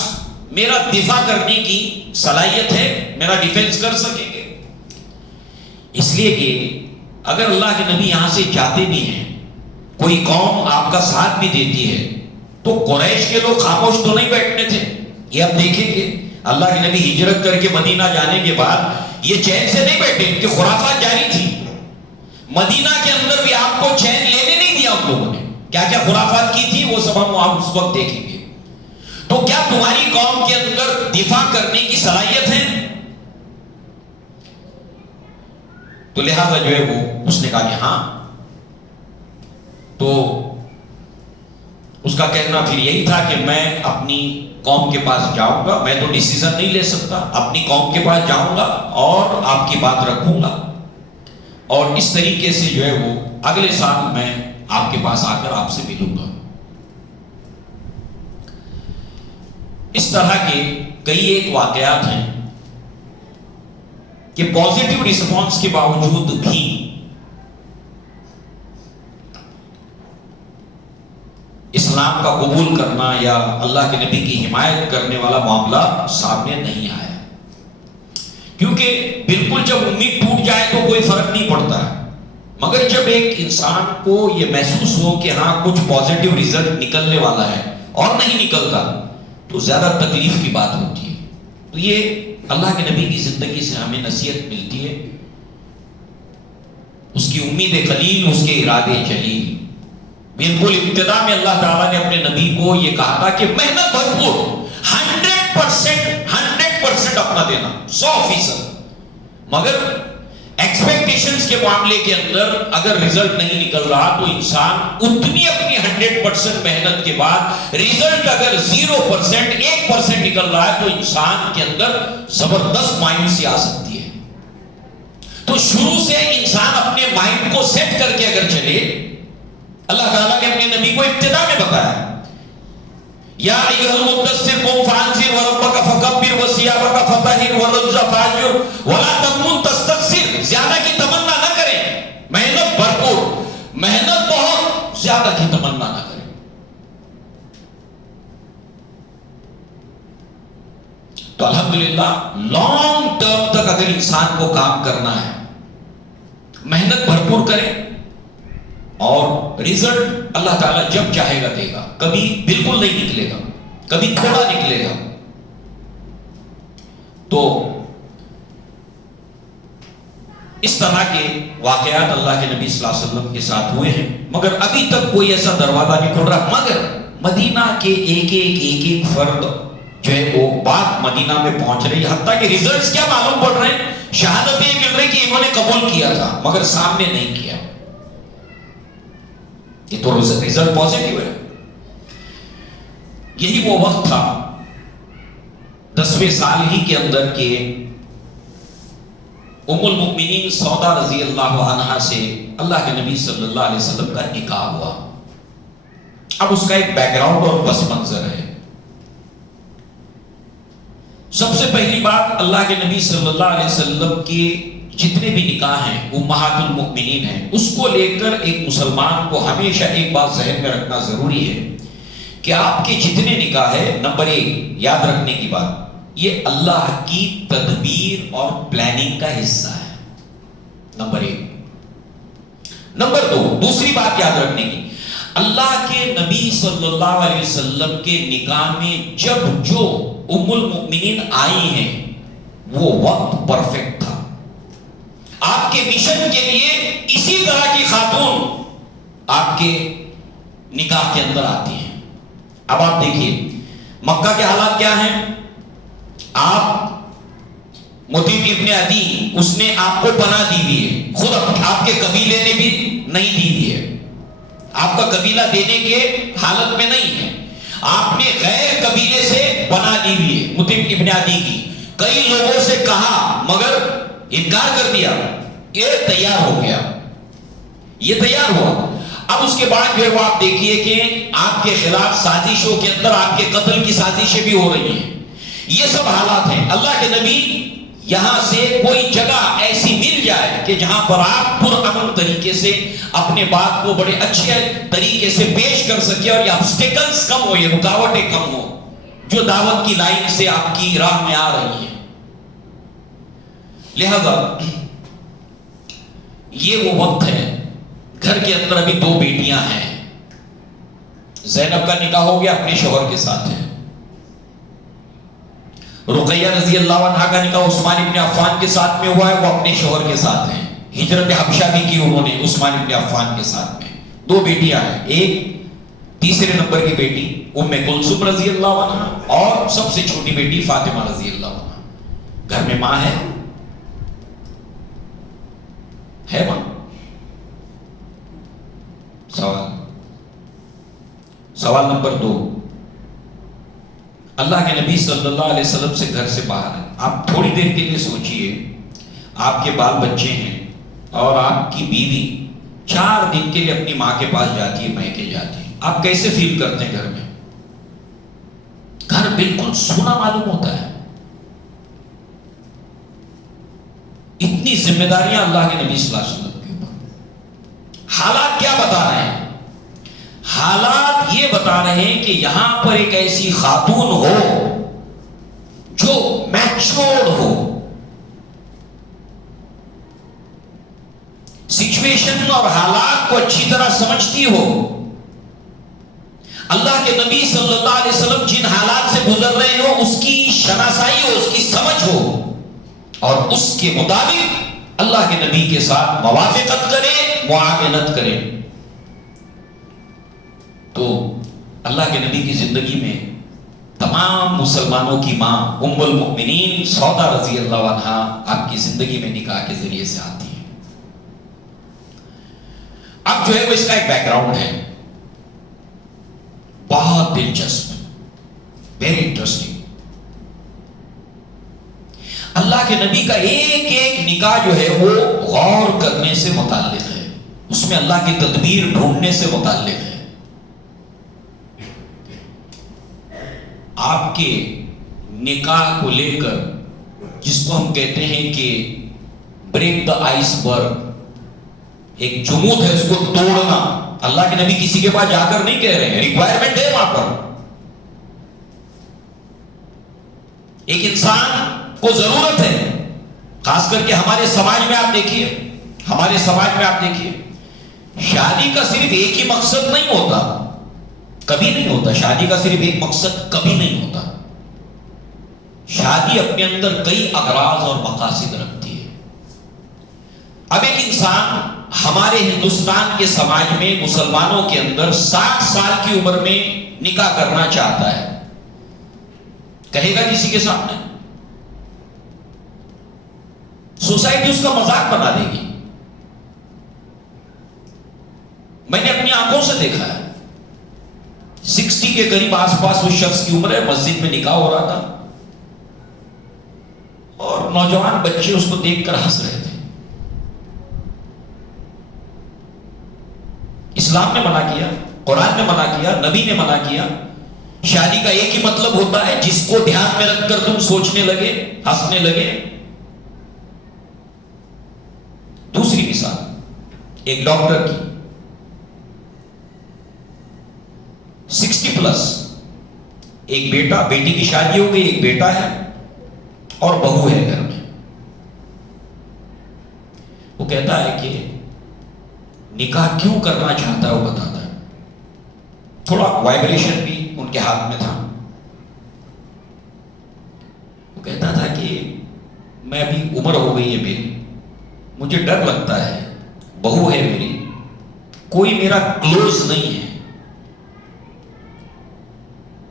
میرا دفاع کرنے کی صلاحیت ہے، میرا ڈیفنس کر سکیں گے؟ اس لیے کہ اگر اللہ کے نبی یہاں سے جاتے بھی ہیں، کوئی قوم آپ کا ساتھ بھی دیتی ہے، تو قریش کے لوگ خاموش تو نہیں بیٹھنے تھے۔ یہ آپ دیکھیں گے اللہ کے نبی ہجرت کر کے مدینہ جانے کے بعد یہ چین سے نہیں بیٹھے، ان کی خرافات جاری تھی، مدینہ کے اندر بھی آپ کو چین لینے نہیں دیا ان لوگوں نے، کیا کیا خرافات کی تھی وہ سب ہم اس وقت دیکھیں گے۔ تو کیا تمہاری قوم کے اندر دفاع کرنے کی صلاحیت ہے؟ تو لہذا جو ہے وہ اس نے کہا کہ ہاں، تو اس کا کہنا پھر یہی تھا کہ میں اپنی قوم کے پاس جاؤں گا، میں تو ڈیسیزن نہیں لے سکتا، اپنی قوم کے پاس جاؤں گا اور آپ کی بات رکھوں گا، اور اس طریقے سے جو ہے وہ اگلے سال میں آپ کے پاس آ کر آپ سے ملوں گا۔ اس طرح کے کئی ایک واقعات ہیں کہ پازیٹیو رسپانس کے باوجود بھی اسلام کا قبول کرنا یا اللہ کے نبی کی حمایت کرنے والا معاملہ سامنے نہیں آیا، کیونکہ بالکل جب امید ٹوٹ جائے تو کوئی فرق نہیں پڑتا ہے، مگر جب ایک انسان کو یہ محسوس ہو کہ ہاں کچھ پازیٹیو ریزلٹ نکلنے والا ہے اور نہیں نکلتا تو زیادہ تکلیف کی بات ہوتی ہے۔ تو یہ اللہ کے نبی کی زندگی سے ہمیں نصیحت ملتی ہے، اس کی امید قلیل، اس کے ارادے جلیل۔ بالکل ابتدا میں اللہ تعالیٰ نے اپنے نبی کو یہ کہا تھا کہ محنت بھرپور، 100% اپنا دینا، 100%، مگر ایکسپیکٹیشنز کے معاملے کے اندر اگر رزلٹ نہیں نکل رہا تو انسان اتنی اپنی 100% محنت کے بعد رزلٹ اگر 0%، 1% نکل رہا ہے تو انسان کے اندر زبردست مایوسی آ سکتی ہے۔ تو شروع سے انسان اپنے مائنڈ کو سیٹ کر کے اگر چلے، اللہ تعالیٰ نے اپنے نبی کو ابتدا میں بتایا، یا ایھا المدثر قم فانذر وربک فکبر وثیابک فطہر والرجز فاہجر ولا تمنن تستکثر، زیادہ کی تمنا نہ کریں، محنت بھرپور، محنت بہت، زیادہ کی تمنا نہ کریں۔ تو الحمدللہ لانگ ٹرم تک اگر انسان کو کام کرنا ہے، محنت بھرپور کریں، اور ریزلٹ اللہ تعالیٰ جب چاہے گا دے گا، کبھی بالکل نہیں نکلے گا، کبھی تھوڑا نکلے گا۔ تو اس طرح کے واقعات اللہ کے نبی صلی اللہ علیہ وسلم کے ساتھ ہوئے ہیں، مگر ابھی تک کوئی ایسا دروازہ نہیں کھل رہا۔ مگر مدینہ کے ایک فرد جو ہے وہ بات مدینہ میں پہنچ رہی ہے، حتیٰ کہ ریزلٹس کیا معلوم پڑ رہے ہیں، شہادت یہ مل رہی کہ انہوں نے قبول کیا تھا مگر سامنے نہیں کیا۔ یہ تو ریزلٹ پازیٹیو ہے۔ یہی وہ وقت تھا 10ویں سال ہی کے اندر کہ ام المؤمنین سودا رضی اللہ عنہا سے اللہ کے نبی صلی اللہ علیہ وسلم کا نکاح ہوا۔ اب اس کا ایک بیک گراؤنڈ اور پس منظر ہے۔ سب سے پہلی بات، اللہ کے نبی صلی اللہ علیہ وسلم کے جتنے بھی نکاح ہیں امہات المؤمنین ہیں، اس کو لے کر ایک مسلمان کو ہمیشہ ایک بات ذہن میں رکھنا ضروری ہے کہ آپ کے جتنے نکاح ہے، نمبر 1 یاد رکھنے کی بات، یہ اللہ کی تدبیر اور پلاننگ کا حصہ ہے، نمبر 1۔ نمبر 2، دوسری بات یاد رکھنے کی، اللہ کے نبی صلی اللہ علیہ وسلم کے نکاح میں جب جو ام المؤمنین آئی ہیں وہ وقت پرفیکٹ تھا۔ آپ کے مشن کے لیے اسی طرح کی خاتون آپ کے نکاح کے اندر آتی ہیں۔ اب آپ دیکھیے مکہ کے حالات کیا ہیں۔ آپ مطیب ابن عدی، اس نے آپ کو پناہ دی ہوئی ہے، خود آپ کے قبیلے نے بھی نہیں دی ہوئی ہے، آپ کا قبیلہ دینے کے حالت میں نہیں ہے، آپ نے غیر قبیلے سے پناہ دی ہوئی ہے مطیب ابن عدی کی۔ کئی لوگوں سے کہا مگر انکار کر دیا، یہ تیار ہو گیا، یہ تیار ہوا۔ اب اس کے بعد جو ہے وہ آپ دیکھیے کہ آپ کے خلاف سازشوں کے اندر آپ کے قتل کی سازشیں بھی ہو رہی ہیں۔ یہ سب حالات ہیں۔ اللہ کے نبی یہاں سے کوئی جگہ ایسی مل جائے کہ جہاں پر آپ پرامن طریقے سے اپنے بات کو بڑے اچھے طریقے سے پیش کر سکے اور یہ آبسٹیکلز کم ہو، یہ رکاوٹیں کم ہو جو دعوت کی لائن سے آپ کی راہ میں آ رہی ہیں۔ لہذا یہ وہ وقت ہے، گھر کے اندر ابھی 2 بیٹیاں ہیں، زینب کا نکاح ہو گیا، اپنے شوہر کے ساتھ ہے، رقیہ رضی اللہ عنہ کا نکاح عثمان ابن عفان کے ساتھ میں ہوا ہے، وہ اپنے شوہر کے ساتھ ہیں، ہجرت حبشہ بھی کی انہوں نے عثمان ابن عفان کے ساتھ میں۔ 2 بیٹیاں ہیں، ایک تیسرے نمبر کی بیٹی ام کلثوم رضی اللہ عنہ اور سب سے چھوٹی بیٹی فاطمہ رضی اللہ عنہ۔ گھر میں ماں ہے ماں؟ سوال نمبر 2، اللہ کے نبی صلی اللہ علیہ وسلم سے گھر سے باہر ہیں، آپ تھوڑی دیر کے لیے سوچئے، آپ کے بال بچے ہیں اور آپ کی بیوی 4 دن کے لیے اپنی ماں کے پاس جاتی ہے، میکے جاتی ہے، آپ کیسے فیل کرتے ہیں گھر میں؟ گھر بالکل سونا معلوم ہوتا ہے۔ اتنی ذمہ داریاں اللہ کے نبی صلی اللہ علیہ وسلم کے اوپر۔ حالات کیا بتا رہے ہیں؟ حالات یہ بتا رہے ہیں کہ یہاں پر ایک ایسی خاتون ہو جو میچورڈ ہو، سچویشن اور حالات کو اچھی طرح سمجھتی ہو۔ اللہ کے نبی صلی اللہ علیہ وسلم جن حالات سے گزر رہے ہو اس کی شناسائی ہو، اس کی سمجھ ہو، اور اس کے مطابق اللہ کے نبی کے ساتھ موافقت کرے، معاونت کرے۔ تو اللہ کے نبی کی زندگی میں تمام مسلمانوں کی ماں ام المؤمنین سودا رضی اللہ عنہا آپ کی زندگی میں نکاح کے ذریعے سے آتی ہے۔ اب جو ہے وہ اس کا ایک بیک گراؤنڈ ہے، بہت دلچسپ، ویری انٹرسٹنگ۔ اللہ کے نبی کا ایک نکاح جو ہے وہ غور کرنے سے متعلق ہے، اس میں اللہ کی تدبیر ڈھونڈنے سے متعلق ہے۔ آپ کے نکاح کو لے کر جس کو ہم کہتے ہیں کہ بریک دا آئس برگ، ایک جمود ہے اس کو توڑنا، اللہ کے نبی کسی کے پاس جا کر نہیں کہہ رہے ہیں، ریکوائرمنٹ ہے وہاں پر۔ ایک انسان کو ضرورت ہے، خاص کر کے ہمارے سماج میں آپ دیکھیے، ہمارے سماج میں آپ دیکھیے، شادی کا صرف ایک ہی مقصد نہیں ہوتا، کبھی نہیں ہوتا، شادی کا صرف ایک مقصد کبھی نہیں ہوتا۔ شادی اپنے اندر کئی اغراض اور مقاصد رکھتی ہے۔ اب ایک انسان ہمارے ہندوستان کے سماج میں مسلمانوں کے اندر 60 سال کی عمر میں نکاح کرنا چاہتا ہے، کہے گا کسی کے سامنے؟ سوسائٹی اس کا مذاق بنا دے گی۔ میں نے اپنی آنکھوں سے دیکھا ہے، 60 کے قریب آس پاس اس شخص کی عمر ہے، مسجد میں نکاح ہو رہا تھا اور نوجوان بچے اس کو دیکھ کر ہنس رہے تھے۔ اسلام نے منع کیا، قرآن نے منع کیا، نبی نے منع کیا۔ شادی کا ایک ہی مطلب ہوتا ہے، جس کو دھیان میں رکھ کر تم سوچنے لگے، ہنسنے لگے۔ دوسری مثال ایک ڈاکٹر کی، 60 پلس، ایک بیٹا، بیٹی کی شادی ہو گئی، ایک بیٹا ہے اور بہو ہے گھر میں۔ وہ کہتا ہے کہ نکاح کیوں کرنا چاہتا ہے، وہ بتاتا ہے۔ تھوڑا وائبریشن بھی ان کے ہاتھ میں تھا۔ وہ کہتا تھا کہ میں ابھی عمر ہو گئی ہے میری، مجھے ڈر لگتا ہے، بہو ہے میری، کوئی میرا کلوز نہیں ہے،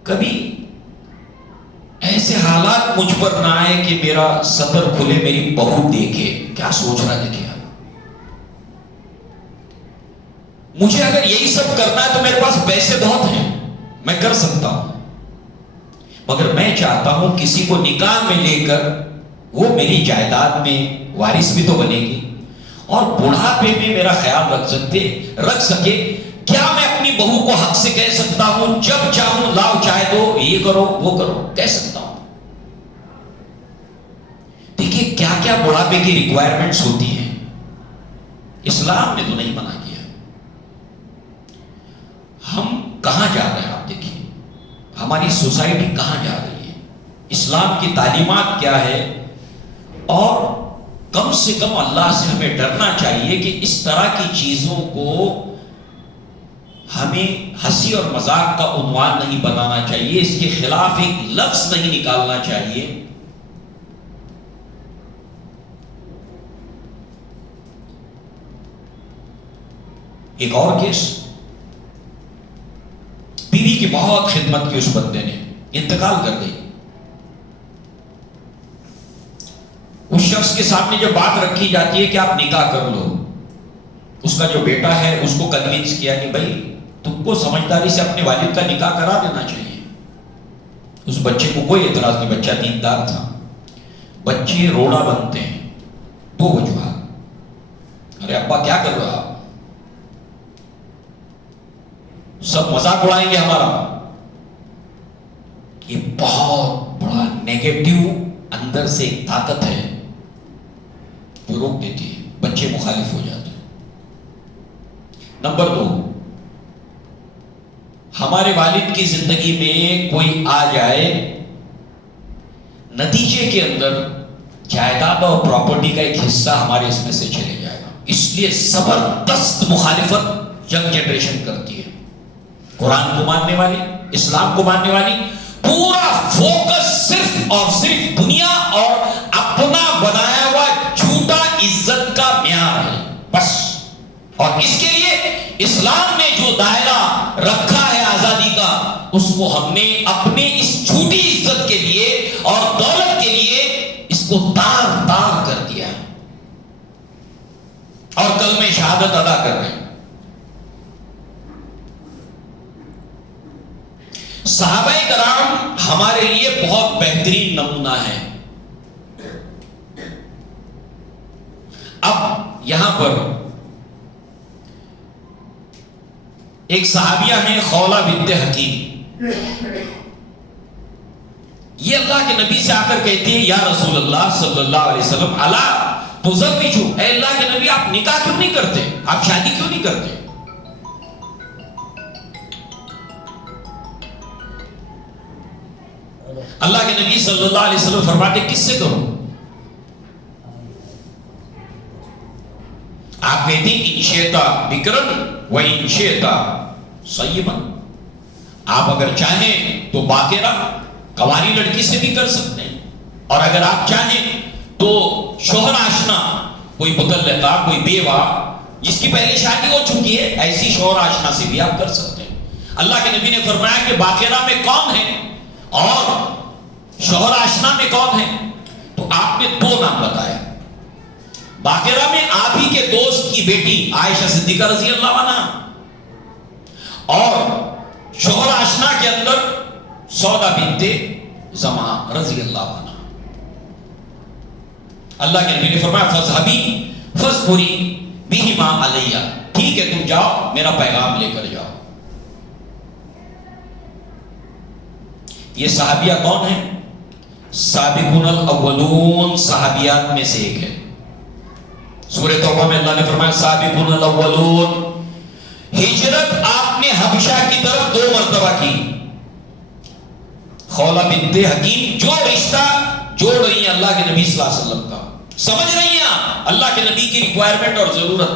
کبھی ایسے حالات مجھ پر نہ آئے کہ میرا سطر کھلے، میری بہو دیکھے کیا سوچ رہا دیکھے۔ مجھے اگر یہی سب کرنا ہے تو میرے پاس پیسے بہت ہیں، میں کر سکتا ہوں، مگر میں چاہتا ہوں کسی کو نکاح میں لے کر وہ میری جائیداد میں وارث بھی تو بنے گی اور بڑھاپے میں میرا خیال رکھ سکے۔ کیا میں اپنی بہو کو حق سے کہہ سکتا ہوں جب چاہوں لاؤ چائے دو، یہ کرو وہ کرو، کہہ سکتا ہوں؟ دیکھیے کیا کیا بڑھاپے کی ریکوائرمنٹس ہوتی ہیں، اسلام نے تو نہیں منع کیا۔ ہم کہاں جا رہے ہیں؟ آپ دیکھیے ہماری سوسائٹی کہاں جا رہی ہے، اسلام کی تعلیمات کیا ہے، اور کم سے کم اللہ سے ہمیں ڈرنا چاہیے کہ اس طرح کی چیزوں کو ہمیں ہنسی اور مذاق کا عنوان نہیں بنانا چاہیے، اس کے خلاف ایک لفظ نہیں نکالنا چاہیے۔ ایک اور کیس، بیوی کی بہت خدمت کی اس بندے نے، انتقال کر گئی۔ اس شخص کے سامنے جب بات رکھی جاتی ہے کہ آپ نکاح کر لو، اس کا جو بیٹا ہے اس کو کنونس کیا کہ بھائی تم کو سمجھداری سے اپنے والد کا نکاح کرا دینا چاہیے۔ اس بچے کو کوئی اعتراض نہیں، بچہ دیندار تھا۔ بچے روڑا بنتے ہیں دو وجوہات، ارے ابا کیا کر رہا، سب مذاق اڑائیں گے ہمارا، یہ بہت بڑا نیگیٹو اندر سے ایک طاقت ہے جو روک دیتی ہے، بچے مخالف ہو جاتے ہیں۔ نمبر 2، ہمارے والد کی زندگی میں کوئی آ جائے، نتیجے کے اندر جائیداد اور پراپرٹی کا ایک حصہ ہمارے اس میں سے چلے جائے گا، اس لیے زبردست مخالفت ینگ جنریشن کرتی ہے۔ قرآن کو ماننے والی، اسلام کو ماننے والی، پورا فوکس صرف اور صرف دنیا اور اپنا بنایا ہوا جھوٹا عزت کا معیار ہے بس۔ اور اس کے لیے اسلام نے جو دائرہ رکھا ہے آزادی کا، اس کو ہم نے اپنے اس جھوٹی عزت کے لیے اور دولت کے لیے اس کو تار تار کر دیا اور کلمہ شہادت ادا کر رہے ہیں۔ صحابہ کرام ہمارے لیے بہت بہترین نمونہ ہے۔ اب یہاں پر ایک صحابیہ ہیں خولہ بنت حکیم، یہ اللہ کے نبی سے آ کر کہتی ہے یا رسول اللہ صلی اللہ علیہ وسلم الا تزوجوا، اے اللہ کے نبی آپ نکاح کیوں نہیں کرتے، آپ شادی کیوں نہیں کرتے؟ اللہ کے نبی صلی اللہ علیہ وسلم فرماتے کس سے کروں؟ آپ کہتے ہیں ان شئتا بکرن و ان شئتا سیبا، آپ اگر چاہیں تو باقرہ کنواری لڑکی سے بھی کر سکتے ہیں، اور اگر آپ چاہیں تو شوہر آشنا کوئی مطلقہ، کوئی بیوہ جس کی پہلی شادی ہو چکی ہے، ایسی شوہر آشنا سے بھی آپ کر سکتے ہیں۔ اللہ کے نبی نے فرمایا کہ باقرہ میں کون ہے اور شوہر آشنا میں کون ہے؟ تو آپ نے دو نام بتایا۔ باقرہ میں آپ ہی کے دوست کی بیٹی عائشہ صدیقہ رضی اللہ عنہا، اور شوہر آشنا کے اندر سودا بنت زمعہ رضی اللہ عنہ۔ اللہ کے نبی نے فرمایا فَاذْهَبِي فَاذْكُرِي بِهِمَا عَلَيَّ، ٹھیک ہے تم جاؤ، میرا پیغام لے کر جاؤ۔ یہ صحابیہ کون ہیں؟ سابقون الاولون صحابیات میں سے ایک ہے۔ سورہ توبہ میں اللہ نے فرمایا سابقون الاولون۔ ہجرت آپ نے حبشہ کی طرف 2 مرتبہ کی۔ خولہ بنت حکیم جو رشتہ جوڑ رہی ہیں اللہ کے نبی صلی اللہ علیہ وسلم کا، سمجھ رہی ہیں اللہ کے نبی کی ریکوائرمنٹ اور ضرورت۔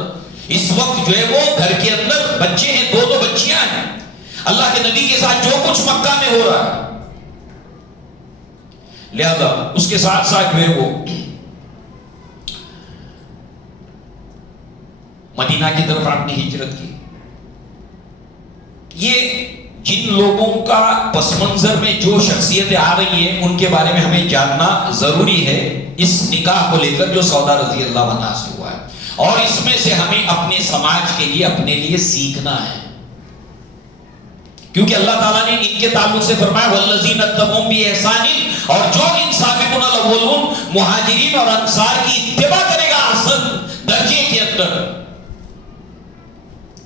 اس وقت جو ہے وہ گھر کے اندر بچے ہیں، 2 بچیاں ہیں، اللہ کے نبی کے ساتھ جو کچھ مکہ میں ہو رہا ہے، لہذا اس کے ساتھ ساتھ جو ہے وہ مدینہ کی طرف آپ نے ہجرت کی۔ یہ جن لوگوں کا پس منظر میں جو شخصیتیں آ رہی ہیں ان کے بارے میں ہمیں جاننا ضروری ہے، اس نکاح کو لے کر جو سودا رضی اللہ عنہا سے ہوا ہے، اور اس میں سے ہمیں اپنے سماج کے لیے اپنے لیے سیکھنا ہے، کیونکہ اللہ تعالیٰ نے ان کے تعلق سے فرمایا والذین اتبعوہم بإحسان، اور جو ان سابقون الاولون مہاجرین اور انصار کی اتباع کرے گا احسن درجے کے اندر،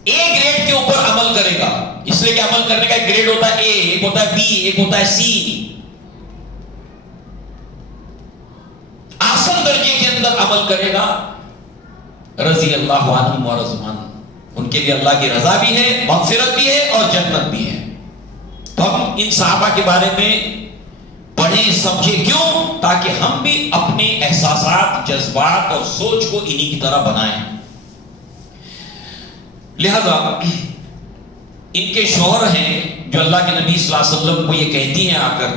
اے گریڈ کے اوپر عمل کرے گا، اس لیے کہ عمل کرنے کا ایک گریڈ ہوتا ہے اے، ایک ہوتا ہے بی، ایک ہوتا ہے سی۔ احسن درجے کے اندر عمل کرے گا رضی اللہ عنہم ورضوان، ان کے لیے اللہ کی رضا بھی ہے، مغفرت بھی ہے اور جنت بھی ہے۔ تو ہم ان صحابہ کے بارے میں پڑھیں سمجھیں، کیوں؟ تاکہ ہم بھی اپنے احساسات، جذبات اور سوچ کو انہی کی طرح بنائیں۔ لہذا ان کے شوہر ہیں جو اللہ کے نبی صلی اللہ علیہ وسلم کو یہ کہتی ہیں آ کر،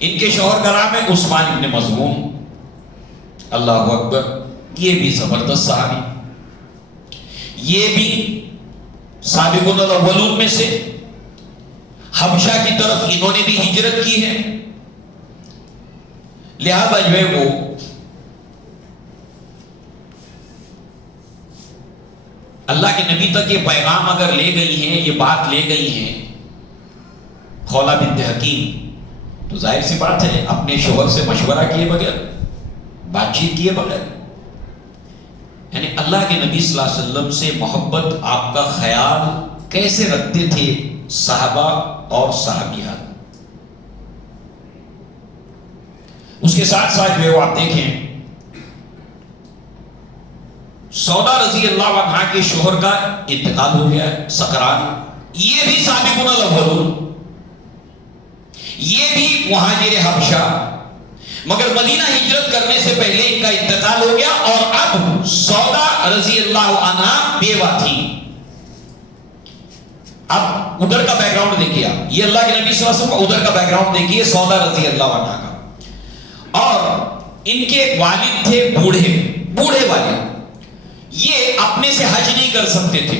ان کے شوہر کا نام ہے عثمان ابن مظعون۔ اللہ اکبر، یہ بھی زبردست صحابی، یہ بھی سابقون الاولون میں سے، حبشہ کی طرف انہوں نے بھی ہجرت کی ہے، لہذا جو ہے وہ اللہ کے نبی تک یہ پیغام اگر لے گئی ہیں، یہ بات لے گئی ہیں خولہ بنت حکیم، تو ظاہر سی بات ہے اپنے شوہر سے مشورہ کیے بغیر، بات چیت کیے بغیر، یعنی اللہ کے نبی صلی اللہ علیہ وسلم سے محبت، آپ کا خیال کیسے رکھتے تھے صحابہ اور صحابیات۔ اس کے ساتھ ساتھ جو آپ دیکھیں سودا رضی اللہ عنہا کے شوہر کا انتقال ہو گیا ہے، سکران، یہ بھی سابقون الاولون، یہ بھی مہاجر حبشہ، مگر مدینہ ہجرت کرنے سے پہلے ان کا انتقال ہو گیا، اور اب سودا رضی اللہ عنہا بیوہ تھی۔ اب ادھر کا بیک گراؤنڈ دیکھیے، یہ اللہ کے نبی صلی اللہ علیہ وسلم ادھر کا بیک گراؤنڈ دیکھیے سودا رضی اللہ عنہا کا، اور ان کے ایک والد تھے بوڑھے والد، یہ اپنے سے حج نہیں کر سکتے تھے،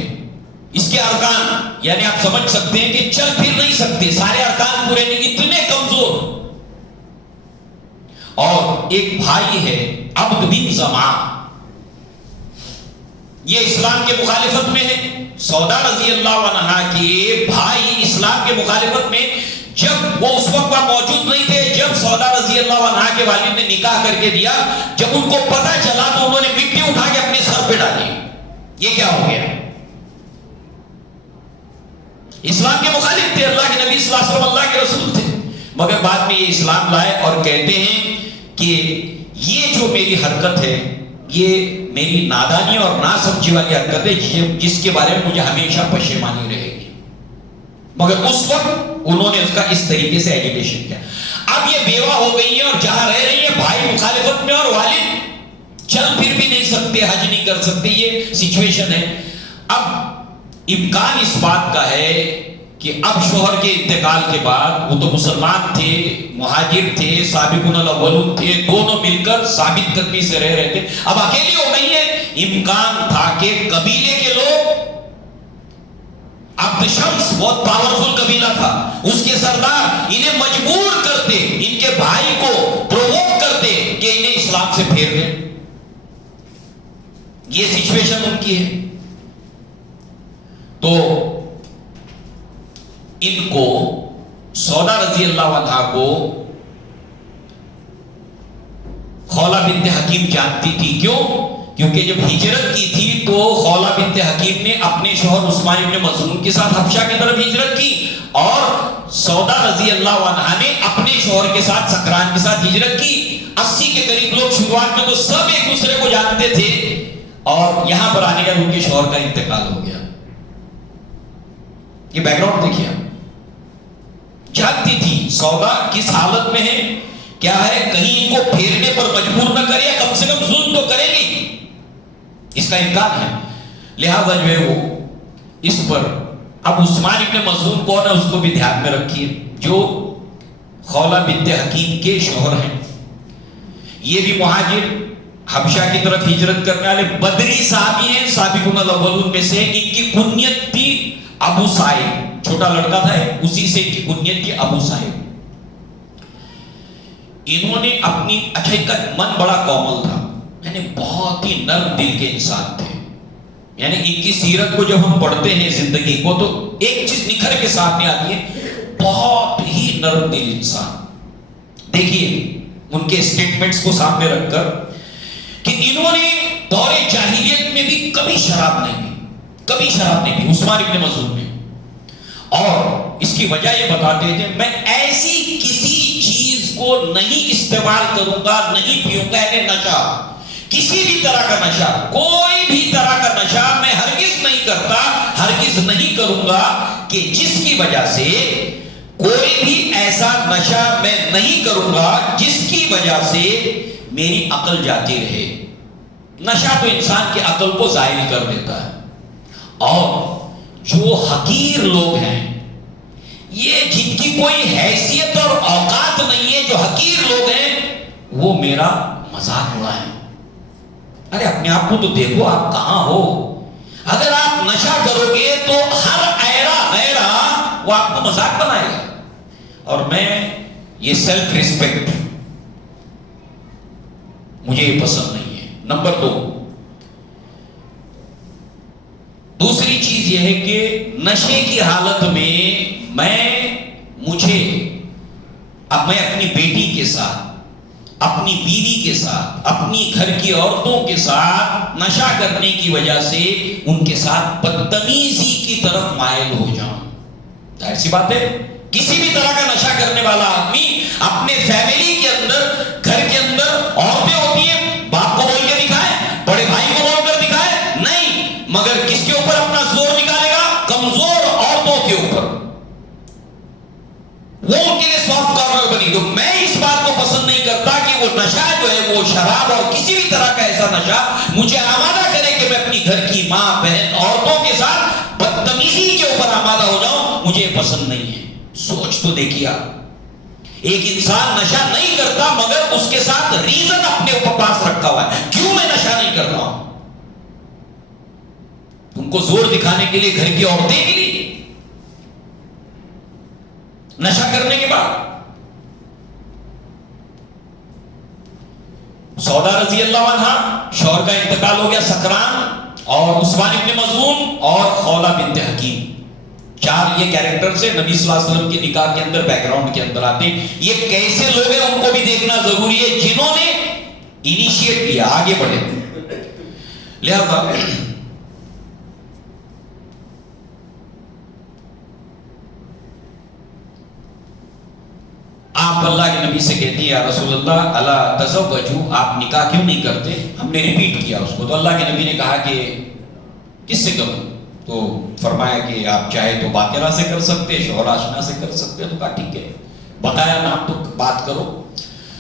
اس کے ارکان یعنی آپ سمجھ سکتے ہیں کہ چل پھر نہیں سکتے، سارے ارکان پورے نہیں، اتنے کمزور، اور ایک بھائی ہے عبد بن زمعہ، یہ اسلام کے مخالفت میں ہے، سودا رضی اللہ عنہا کے بھائی اسلام کے مخالفت میں، جب وہ اس وقت موجود نہیں تھے جب سودا رضی اللہ عنہا کے والد نے نکاح کر کے دیا، جب ان کو پتہ چلا تو انہوں نے مٹی اٹھا کے اپنے سر پہ ڈالی، یہ کیا ہو گیا؟ اسلام کے مخالف تھے، اللہ کے نبی صلی اللہ علیہ وسلم اللہ کے رسول تھے، مگر بعد میں یہ اسلام لائے اور کہتے ہیں کہ یہ جو میری حرکت ہے یہ میری نادانی اور ناسمجھی والی حرکت ہے جس کے بارے میں مجھے ہمیشہ پشیمانی رہے گی، مگر اس وقت انہوں نے اس کا اس طریقے سے ایجوکیشن کیا۔ اب یہ بیوہ ہو گئی ہے اور جہاں رہ رہی ہے بھائی مخالفت میں اور والد چل پھر بھی نہیں سکتے، حج نہیں کر سکتے، یہ سچویشن ہے۔ اب امکان اس بات کا ہے کہ اب شوہر کے انتقال کے بعد وہ تو مسلمان تھے، مہاجر تھے، سابقون الاولون تھے، دونوں مل کر ثابت قدمی سے رہ رہے تھے، اب اکیلی ہو گئی ہے۔ امکان تھا کہ قبیلے کے لوگ، عبد شمس بہت پاورفل قبیلہ تھا، اس کے سردار انہیں مجبور کرتے، ان کے بھائی کو پرووک کرتے کہ انہیں اسلام سے پھیر دیں۔ یہ سچویشن ان کی ہے۔ تو ان کو سودا رضی اللہ عنہا کو خولہ بنت حکیم جانتی تھی۔ کیوں؟ کیونکہ جب ہجرت کی تھی تو خولہ بنت حکیم نے اپنے شوہر عثمان ابن مظعون کے ساتھ حبشہ کی طرف ہجرت کی، اور سودا رضی اللہ عنہا نے اپنے شوہر کے ساتھ سکران کے ساتھ ہجرت کی۔ 80 کے قریب لوگ شروعات میں تو سب ایک دوسرے کو جانتے تھے، اور یہاں پر آنے کا ان کے شوہر کا انتقال ہو گیا۔ یہ بیک گراؤنڈ دیکھیے، جانتی تھی سودا کس حالت میں ہے، کیا ہے، کہیں ان کو پھیرنے پر مجبور نہ کرے، کم سے کم ظلم تو کرے گی، اس کا امکان ہے۔ لہذا جو ہے وہ اس پر اب عثمان ابن مظعون کون ہے اس کو بھی دھیان میں رکھیے، جو خولہ بنت حکیم کے شوہر ہیں۔ یہ بھی مہاجر حبشہ کی طرف ہجرت کرنے والے بدری صحابی ہیں، سابقون الاولون میں سے۔ ان کی کنیت تھی ابو صائب، چھوٹا لڑکا تھا اسی سے ان کی کنیت تھی ابو صائب۔ انہوں نے اپنی، اچھا ان کا من بڑا کومل تھا، یعنی بہت ہی نرم دل کے انسان تھے۔ یعنی ان کی سیرت کو جب ہم پڑھتے ہیں زندگی کو تو ایک چیز نکھر کے سامنے آتی ہے، بہت ہی نرم دل انسان۔ دیکھیے ان کے سٹیٹمنٹس کو سامنے رکھ کر کہ انہوں نے دور جاہلیت میں بھی کبھی شراب نہیں پی، کبھی شراب نہیں پی، عثمان ابن مظعون نے۔ اور اس کی وجہ یہ بتاتے ہیں میں ایسی کسی چیز کو نہیں استعمال کروں گا، نہیں پیوں گا، یعنی نشہ، کسی بھی طرح کا نشہ، کوئی بھی طرح کا نشہ میں ہرگز نہیں کرتا، ہرگز نہیں کروں گا، کہ جس کی وجہ سے کوئی بھی ایسا نشہ میں نہیں کروں گا جس کی وجہ سے میری عقل جاتی رہے۔ نشہ تو انسان کی عقل کو ضائع کر دیتا ہے۔ اور جو حقیر لوگ ہیں، یہ جن کی کوئی حیثیت اور اوقات نہیں ہے، جو حقیر لوگ ہیں، وہ میرا مذاق اڑائیں۔ ارے اپنے آپ کو تو دیکھو، آپ کہاں ہو؟ اگر آپ نشہ کرو گے تو ہر ایرا غیرہ وہ آپ کو مذاق بنائے گا۔ اور میں یہ سیلف ریسپیکٹ مجھے یہ پسند نہیں ہے۔ نمبر 2، دوسری چیز یہ ہے کہ نشے کی حالت میں مجھے اب میں اپنی بیٹی کے ساتھ، اپنی بیوی کے ساتھ، اپنی گھر کی عورتوں کے ساتھ نشہ کرنے کی وجہ سے ان کے ساتھ بدتمیزی کی طرف مائل ہو جاؤں۔ ظاہر سی بات ہے، کسی بھی طرح کا نشہ کرنے والا آدمی اپنے فیملی کے اندر، گھر کے اندر عورتیں ہوتی ہیں، باپ کو بول کے دکھائے، بڑے بھائی کو بول کر دکھائے نہیں، مگر کس کے اوپر اپنا زور نکالے گا؟ کمزور عورتوں کے اوپر۔ وہ ان کے لیے سافٹ کارنر بنی۔ تو میں اس بات کو پسند نہیں کرتا کہ وہ نشہ جو ہے، وہ شراب اور کسی بھی طرح کا ایسا نشہ مجھے آمادہ کرے کہ میں اپنی گھر کی ماں، بہن، عورتوں کے ساتھ بدتمیزی کے اوپر آمادہ ہو جاؤں، مجھے پسند نہیں ہے۔ سوچ تو دیکھیے آپ، ایک انسان نشہ نہیں کرتا مگر اس کے ساتھ ریزن اپنے اوپر پاس رکھا ہوا ہے، کیوں میں نشہ نہیں کر رہا ہوں؟ تم کو زور دکھانے کے لیے گھر کی عورتیں ملی نشہ کرنے کے بعد۔ سودا رضی اللہ عنہ، شوہر کا انتقال ہو گیا، سکران اور عثمان ابن مظعون اور خولہ بنت حکیم، 4 یہ کیریکٹر سے نبی صلی اللہ علیہ وسلم کے نکاح کے اندر بیک گراؤنڈ کے اندر آتے ہیں۔ یہ کیسے لوگ ہیں ان کو بھی دیکھنا ضروری ہے، جنہوں نے انیشیٹ کیا، آگے بڑھے۔ لہذا آپ اللہ کے نبی سے کہتی ہے یا رسول اللہ الا تزوجوا، آپ نکاح کیوں نہیں کرتے؟ ہم نے ریپیٹ کیا اس کو، تو اللہ کے نبی نے کہا کہ کس سے کروں؟ تو فرمایا کہ آپ چاہے تو باقرہ سے کر سکتے، شوہر آشنا سے کر سکتے، تو کہا ٹھیک ہے، بتایا نام تو بات کرو۔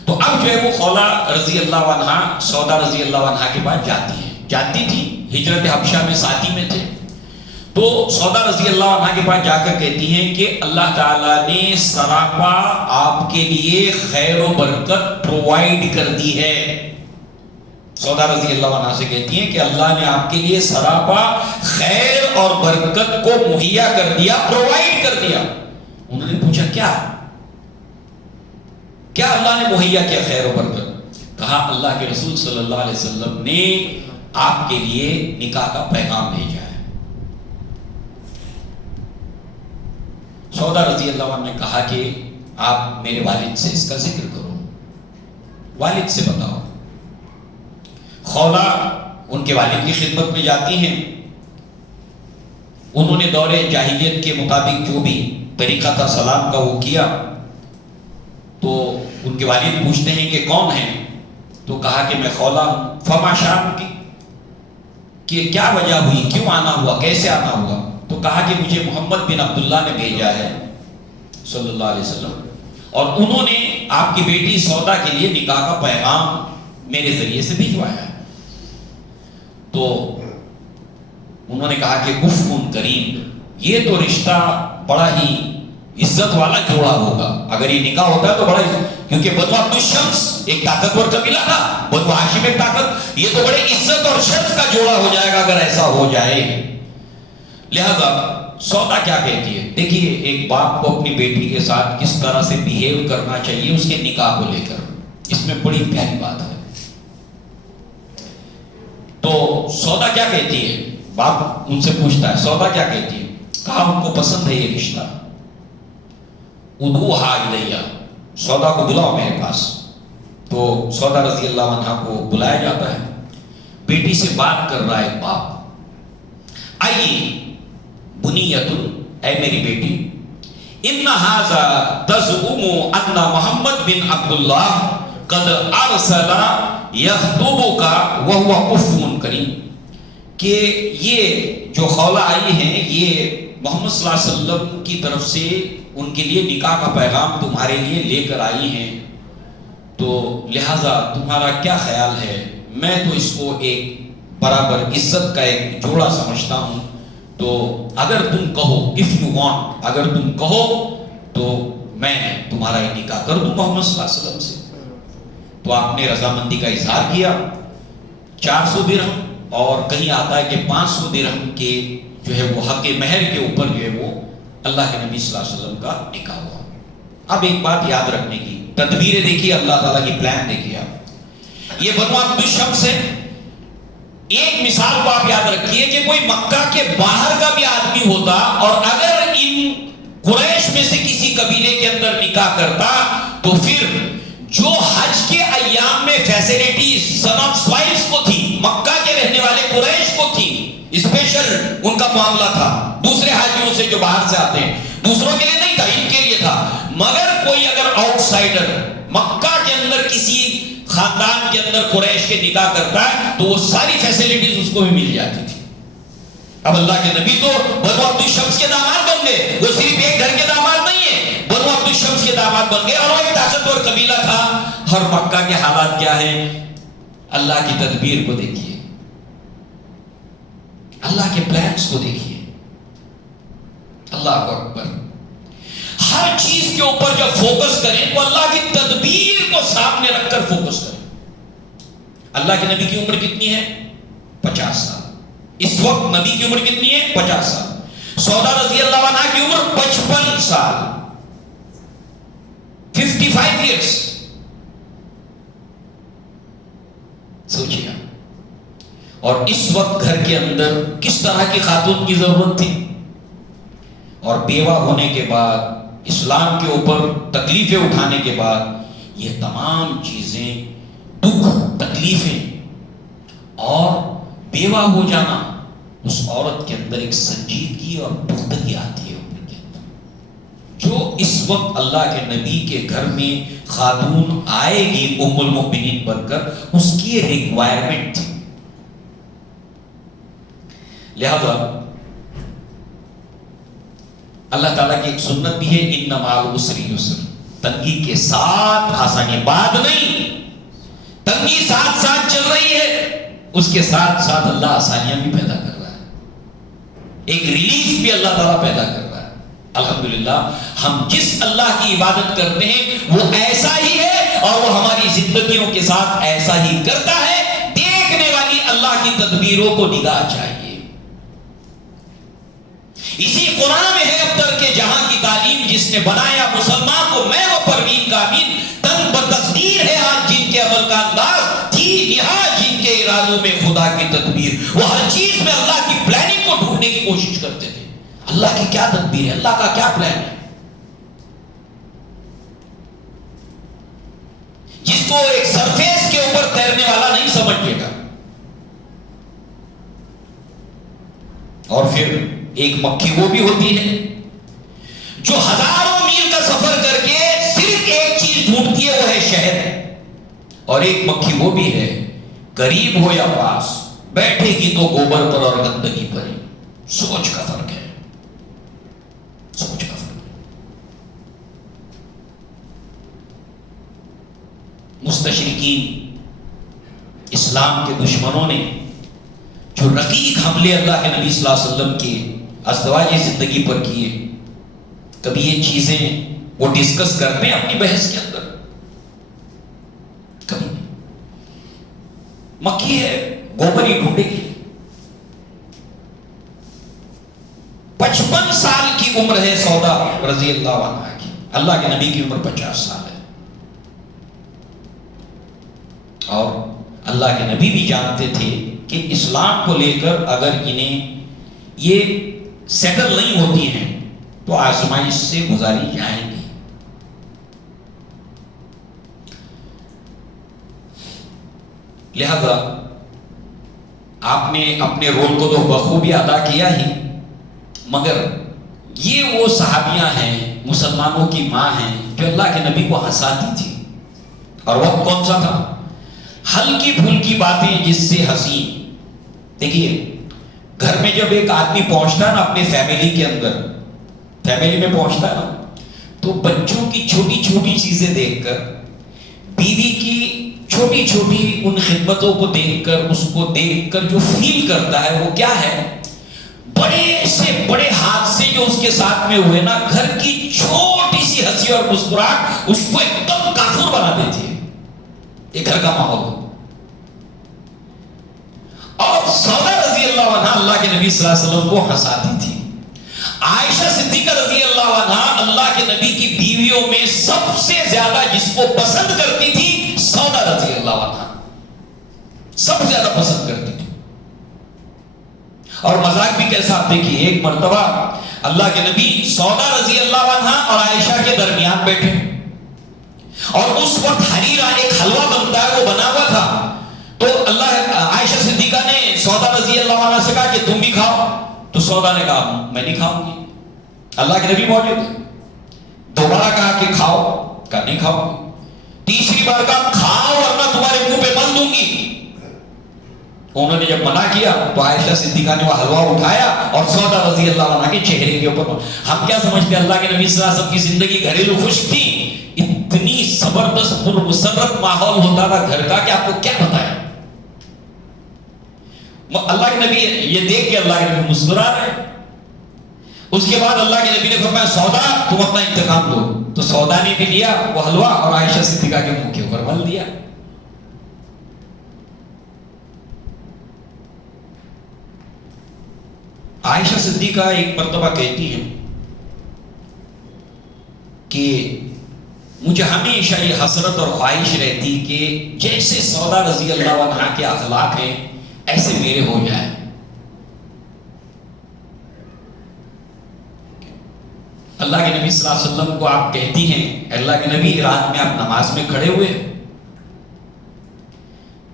تو اب جو ہے وہ خولہ رضی اللہ عنہ سودا رضی اللہ عنہ کے بعد جاتی ہے، جانتی تھی، ہجرت حبشہ میں ساتھی میں تھے، تو سودا رضی اللہ عنہ کے پاس جا کر کہتی ہیں کہ اللہ تعالیٰ نے سراپا آپ کے لیے خیر و برکت پرووائڈ کر دی ہے. سودا رضی اللہ عنہ سے کہتی ہیں کہ اللہ نے آپ کے لیے سراپا خیر اور برکت کو مہیا کر دیا، پرووائڈ کر دیا. انہوں نے پوچھا کیا اللہ نے مہیا کیا خیر و برکت؟ کہا اللہ کے رسول صلی اللہ علیہ وسلم نے آپ کے لیے نکاح کا پیغام بھیجا ہے. سودا رضی اللہ عنہ نے کہا کہ آپ میرے والد سے اس کا ذکر کرو، والد سے بتاؤ. خولا ان کے والد کی خدمت میں جاتی ہیں. انہوں نے دور جاہلیت کے مطابق جو بھی طریقہ تھا سلام کا وہ کیا. تو ان کے والد پوچھتے ہیں کہ کون ہیں؟ تو کہا کہ میں خولا ہوں. فما شام کی کہ کیا وجہ ہوئی، کیوں آنا ہوا، کیسے آنا ہوا؟ تو کہا کہ مجھے محمد بن عبداللہ نے بھیجا ہے صلی اللہ علیہ وسلم، اور انہوں نے آپ کی بیٹی سودا کے لیے نکاح کا پیغام میرے ذریعے سے بھجوایا ہے. تو انہوں نے کہا کہ کفر کریم، یہ تو رشتہ بڑا ہی عزت والا جوڑا ہوگا. اگر یہ نکاح ہوتا ہے تو بڑا کیونکہ بنو عبد الشمس ایک طاقتور قبیلہ تھا، بنو ہاشم ایک طاقت، یہ تو بڑے عزت اور شرف کا جوڑا ہو جائے گا اگر ایسا ہو جائے. لہذا سودا کیا کہتی ہے؟ دیکھیے ایک باپ کو اپنی بیٹی کے ساتھ کس طرح سے بیہیو کرنا چاہیے اس کے نکاح کو لے کر، اس میں بڑی پیاری بات ہے. تو سودا کیا کہتی ہے؟ باپ ان سے پوچھتا ہے سودا کیا کہتی ہے؟ کہا ان کو پسند ہے یہ رشتہ. ادعوہا الیہ، سودا کو بلاؤ میرے پاس. تو سودا رضی اللہ عنہ کو بلایا جاتا ہے. بیٹی سے بات کر رہا ہے باپ. آئیے بنیت، اے میری بیٹی، ان ھذا تزعم ان محمد بن عبداللہ قد ارسل یخطبک وہو کفر کریم، کہ یہ جو خولا آئی ہیں یہ محمد صلی اللہ علیہ وسلم کی طرف سے ان کے لیے نکاح کا پیغام تمہارے لیے لے کر آئی ہیں، تو لہذا تمہارا کیا خیال ہے؟ میں تو اس کو ایک برابر عزت کا ایک جوڑا سمجھتا ہوں. تو اگر تم کہو، if you want، اگر تم کہو تو میں تمہارا یہ نکاح کر دوں محمد صلی اللہ علیہ وسلم سے. تو آپ نے رضامندی کا اظہار کیا. 400 درہم اور کہیں آتا ہے کہ 500 درہم کے جو ہے وہ حق مہر کے اوپر جو ہے وہ اللہ کے نبی صلی اللہ علیہ وسلم کا نکاح ہوا. اب ایک بات یاد رکھنے کی، تدبیریں دیکھیے اللہ تعالیٰ کی پلان دیکھیے. آپ یہ بنو عبد الشمس ہے. ایک مثال کو آپ یاد رکھیے کہ کوئی مکہ کے باہر کا بھی آدمی ہوتا اور اگر ان قریش میں سے کسی قبیلے کے اندر نکاح کرتا تو پھر جو حج کے ایام میں فیسیلیٹیز سن آف سوائلز کو تھی، مکہ کے رہنے والے قریش کو تھی، اسپیشل ان کا معاملہ تھا دوسرے حاجیوں سے جو باہر سے آتے ہیں. دوسروں کے لیے نہیں تھا، ان کے لیے تھا. مگر کوئی اگر آؤٹ سائڈر مکہ کے اندر کسی خاندان کے اندر قریش کے نکاح کرتا ہے تو وہ ساری فیسیلیٹیز اس کو بھی مل جاتی تھی. اب اللہ کے نبی تو بنو عبد الشمس کے داماد بن گئے. وہ صرف ایک گھر کے داماد نہیں ہے، بنو عبد الشمس کے داماد بن گئے، اور وہ ایک طاقتور قبیلہ تھا. ہر مکہ کے حالات کیا ہیں؟ اللہ کی تدبیر کو دیکھیے، اللہ کے پلانز کو دیکھیے. اللہ اکبر. ہر چیز کے اوپر جب فوکس کریں تو اللہ کی تدبیر کو سامنے رکھ کر فوکس کریں. اللہ کے نبی کی عمر کتنی ہے؟ 50 سال. اس وقت نبی کی عمر کتنی ہے؟ 50 سال. سودا رضی اللہ عنہ کی عمر 55 سال، 55 ایئرس. سوچیے. اور اس وقت گھر کے اندر کس طرح کی خاتون کی ضرورت تھی، اور بیوہ ہونے کے بعد اسلام کے اوپر تکلیفیں اٹھانے کے بعد یہ تمام چیزیں، دکھ، تکلیفیں اور بیوہ ہو جانا، اس عورت کے اندر ایک سنجیدگی اور پختگی آتی ہے اوپر کے اندر. جو اس وقت اللہ کے نبی کے گھر میں خاتون آئے گی ام المؤمنین بن کر، اس کی ریکوائرمنٹ تھی. لہذا اللہ تعالیٰ کی ایک سنت بھی ہے، ان مع العسر یسر، تنگی کے ساتھ آسانی. بات نہیں، تنگی ساتھ ساتھ چل رہی ہے، اس کے ساتھ ساتھ اللہ آسانیاں بھی پیدا کر رہا ہے. ایک ریلیف بھی اللہ تعالیٰ پیدا کر رہا ہے. الحمدللہ ہم جس اللہ کی عبادت کرتے ہیں وہ ایسا ہی ہے اور وہ ہماری زندگیوں کے ساتھ ایسا ہی کرتا ہے. دیکھنے والی اللہ کی تدبیروں کو نگاہ چاہیے. اسی قرآن میں ہے ابتر کے جہاں کی تعلیم جس نے بنایا مسلمان کو میں وہ پروین کا امین. تن بتقدیر ہے آج جن کے عمل کا انداز تھی نہاد جن کے ارادوں میں خدا کی تدبیر. وہ ہر چیز میں اللہ کی پلاننگ کو ڈھونڈنے کی کوشش کرتے تھے. اللہ کی کیا تدبیر ہے, اللہ کا کیا پلان ہے, جس کو ایک سرفیس کے اوپر تیرنے والا نہیں سمجھے گا. اور پھر ایک مکھی وہ بھی ہوتی ہے جو ہزاروں میل کا سفر کر کے صرف ایک چیز ڈھونڈتی ہے, وہ ہے شہد. اور ایک مکھی وہ بھی ہے قریب ہو یا پاس, بیٹھے گی تو گوبر پر اور گندگی پر ہی. سوچ کا فرق ہے, سوچ کا فرق. مستشرقین اسلام کے دشمنوں نے جو رقیق حملے اللہ کے نبی صلی اللہ علیہ وسلم کے ازدواجی زندگی پر کیے, کبھی یہ چیزیں وہ ڈسکس کرتے ہیں اپنی بحث کے اندر؟ کبھی نہیں. مکھی ہے, گوبر ہی ڈھونڈے گی. 55 سال کی عمر ہے سودا رضی اللہ عنہا کی, اللہ کے نبی کی عمر 50 سال ہے. اور اللہ کے نبی بھی جانتے تھے کہ اسلام کو لے کر اگر انہیں یہ سیٹل نہیں ہوتی ہیں تو آزمائش سے گزاری جائیں گی. لہذا آپ نے اپنے رول کو تو بخوبی ادا کیا ہی, مگر یہ وہ صحابیاں ہیں, مسلمانوں کی ماں ہیں جو اللہ کے نبی کو ہنساتی تھی. اور وقت کون سا تھا؟ ہلکی پھلکی باتیں جس سے ہنسی. دیکھیے گھر میں جب ایک آدمی پہنچتا ہے نا اپنے فیملی کے اندر, فیملی میں پہنچتا ہے نا, تو بچوں کی چھوٹی چھوٹی چیزیں دیکھ کر, بیوی کی چھوٹی چھوٹی ان خدمتوں کو دیکھ کر, اس کو دیکھ کر جو فیل کرتا ہے وہ کیا ہے, بڑے سے بڑے حادثے جو اس کے ساتھ میں ہوئے نا, گھر کی چھوٹی سی ہنسی اور مسکراہٹ اس کو ایک دم کافر بنا دیتی ہے. یہ گھر کا ماحول. اور سودا رضی اللہ عنہ اللہ کے نبی صلی اللہ علیہ وسلم کو ہنساتی تھی. عائشہ صدیقہ رضی اللہ عنہ اللہ کے نبی کی بیویوں میں سب سے زیادہ جس کو پسند کرتی تھی سودا رضی اللہ عنہ, سب سے زیادہ پسند کرتی تھی. اور مذاق بھی کیسا, آپ دیکھیے ایک مرتبہ اللہ کے نبی سودا رضی اللہ عنہ اور عائشہ کے درمیان بیٹھے, اور اس وقت حریرہ ایک حلوہ بنتا ہے وہ بنا ہوا تھا. تو اللہ عائشہ صدیقہ نے سودا رضی اللہ عنہ سے کہا کہ تم بھی کھاؤ. تو سودا نے کہا میں نہیں کھاؤں گی. اللہ کے نبی موجود تھے. دوبارہ کہا کہ کھاؤ, کہا نہیں کھاؤں گی. تیسری بار کہا کھاؤ ورنہ تمہارے منہ پہ مل دوں گی. انہوں نے جب منع کیا تو عائشہ صدیقہ نے وہ حلوہ اٹھایا اور سودا رضی اللہ عنہ کے چہرے کے اوپر. ہم کیا سمجھتے ہیں اللہ کے نبی صلی اللہ علیہ وسلم کی زندگی گھریلو خشک تھی, اتنی زبردست پرمسرت ماحول ہوتا تھا گھر کا کہ آپ کو کیا بتایا. اللہ کے نبی یہ دیکھ کے اللہ کے نبی مسکرا رہے. اس کے بعد اللہ کے نبی نے فرمایا سودا تم اپنا انتقام دو. تو سودا نے بھی لیا وہ حلوہ اور عائشہ صدیقہ کے منہ کے اوپر مل دیا. عائشہ صدیقہ ایک مرتبہ کہتی ہیں کہ مجھے ہمیشہ یہ حسرت اور خواہش رہتی کہ جیسے سودا رضی اللہ عنہ کے اخلاق ہیں ایسے میرے ہو جائے. اللہ کے نبی صلی اللہ علیہ وسلم کو آپ کہتی ہیں اللہ کے نبی رات میں آپ نماز میں کھڑے ہوئے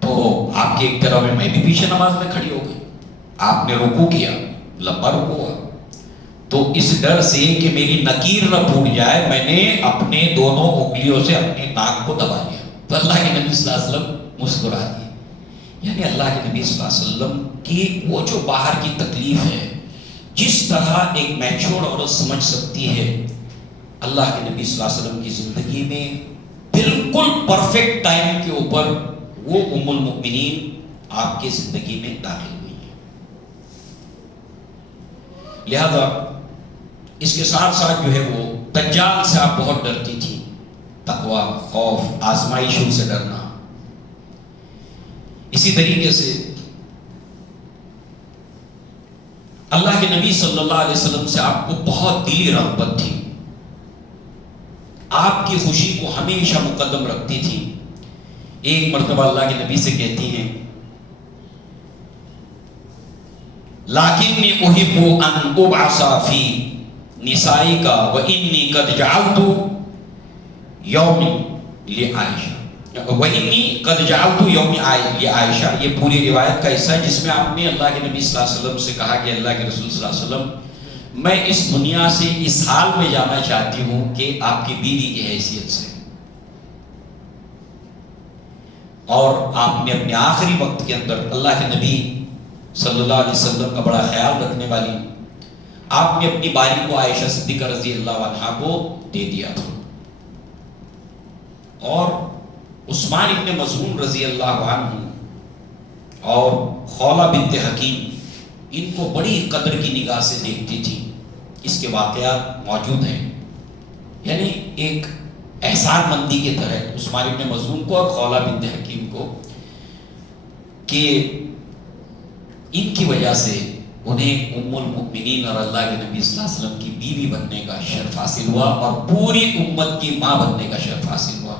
تو آپ کے ایک طرف میں بھی پیچھے نماز میں کھڑی ہو گئی. آپ نے رکوع کیا, لمبا رکوع ہوا, تو اس ڈر سے کہ میری نکیر نہ پھوٹ جائے میں نے اپنے دونوں انگلیوں سے اپنی ناک کو دبا لیا. تو اللہ کے نبی صلی اللہ علیہ وسلم مسکرا دیے. یعنی اللہ کے نبی صلی اللہ علیہ وسلم کی وہ جو باہر کی تکلیف ہے, جس طرح ایک میچور عورت سمجھ سکتی ہے, اللہ کے نبی صلی اللہ علیہ وسلم کی زندگی میں بالکل پرفیکٹ ٹائم کے اوپر وہ ام المؤمنین آپ کی زندگی میں داخل ہوئی ہے. لہذا اس کے ساتھ ساتھ جو ہے وہ دجال سے آپ بہت ڈرتی تھی. تقویٰ، خوف، آزمائشوں سے ڈرنا. اسی طریقے سے اللہ کے نبی صلی اللہ علیہ وسلم سے آپ کو بہت دلی رغبت تھی. آپ کی خوشی کو ہمیشہ مقدم رکھتی تھی. ایک مرتبہ اللہ کے نبی سے کہتی ہیں لَكِنِّي أُحِبُّ أَنْ أُبْعَثَ فِي نِسَائِكَ وَإِنِّي قَدْ جَعَلْتُ يَوْمٍ لِعَائِشَةَ وَإِنِّي قَدْ جَعَلْتُ يَوْمِ لِعَائِشَةَ. یہ پوری روایت کا حصہ ہے جس میں آپ نے اللہ کے نبی صلی اللہ علیہ وسلم سے کہا کہ اللہ کے رسول صلی اللہ علیہ وسلم میں اس دنیا سے اس حال میں جانا چاہتی ہوں کہ آپ کی بیوی کی حیثیت سے. اور آپ نے اپنے آخری وقت کے اندر اللہ کے نبی صلی اللہ علیہ وسلم کا بڑا خیال رکھنے والی آپ نے اپنی باری کو عائشہ صدیقہ رضی اللہ عنہا کو دے دیا تھا. اور عثمان ابن مظعون رضی اللہ عنہ اور خولہ بنت حکیم ان کو بڑی قدر کی نگاہ سے دیکھتی تھی. اس کے واقعات موجود ہیں. یعنی ایک احسان مندی کے تحت عثمان ابن مظعون کو اور خولہ بنت حکیم کو کہ ان کی وجہ سے انہیں ام المؤمنین اور اللہ کے نبی صلی اللہ علیہ وسلم کی بیوی بننے کا شرف حاصل ہوا اور پوری امت کی ماں بننے کا شرف حاصل ہوا.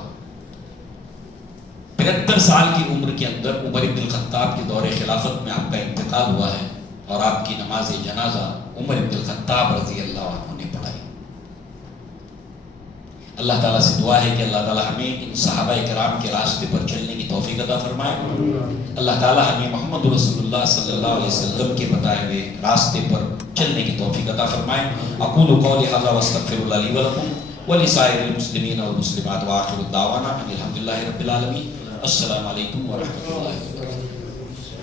73 سال کی عمر کے اندر عمر بن الخطاب کے دور خلافت میں آپ کا انتقال ہوا ہے اور آپ کی نماز جنازہ عمر بن الخطاب رضی اللہ عنہ نے پڑھائی. اللہ تعالیٰ سے دعا ہے کہ اللہ تعالیٰ ہمیں ان صحابہ کرام کے راستے پر چلنے کی توفیق عطا فرمائے. اللہ تعالیٰ ہمیں محمد رسول اللہ صلی اللہ علیہ وسلم کے بتائے ہوئے راستے پر چلنے کی توفیق عطا فرمائے. اقول قولی ھذا واستغفر اللہ لی ولکم ولسائر المسلمین والمسلمات وآخر دعوانا ان الحمد للہ رب العالمین. السلام علیکم ورحمۃ اللہ وبرکاتہ.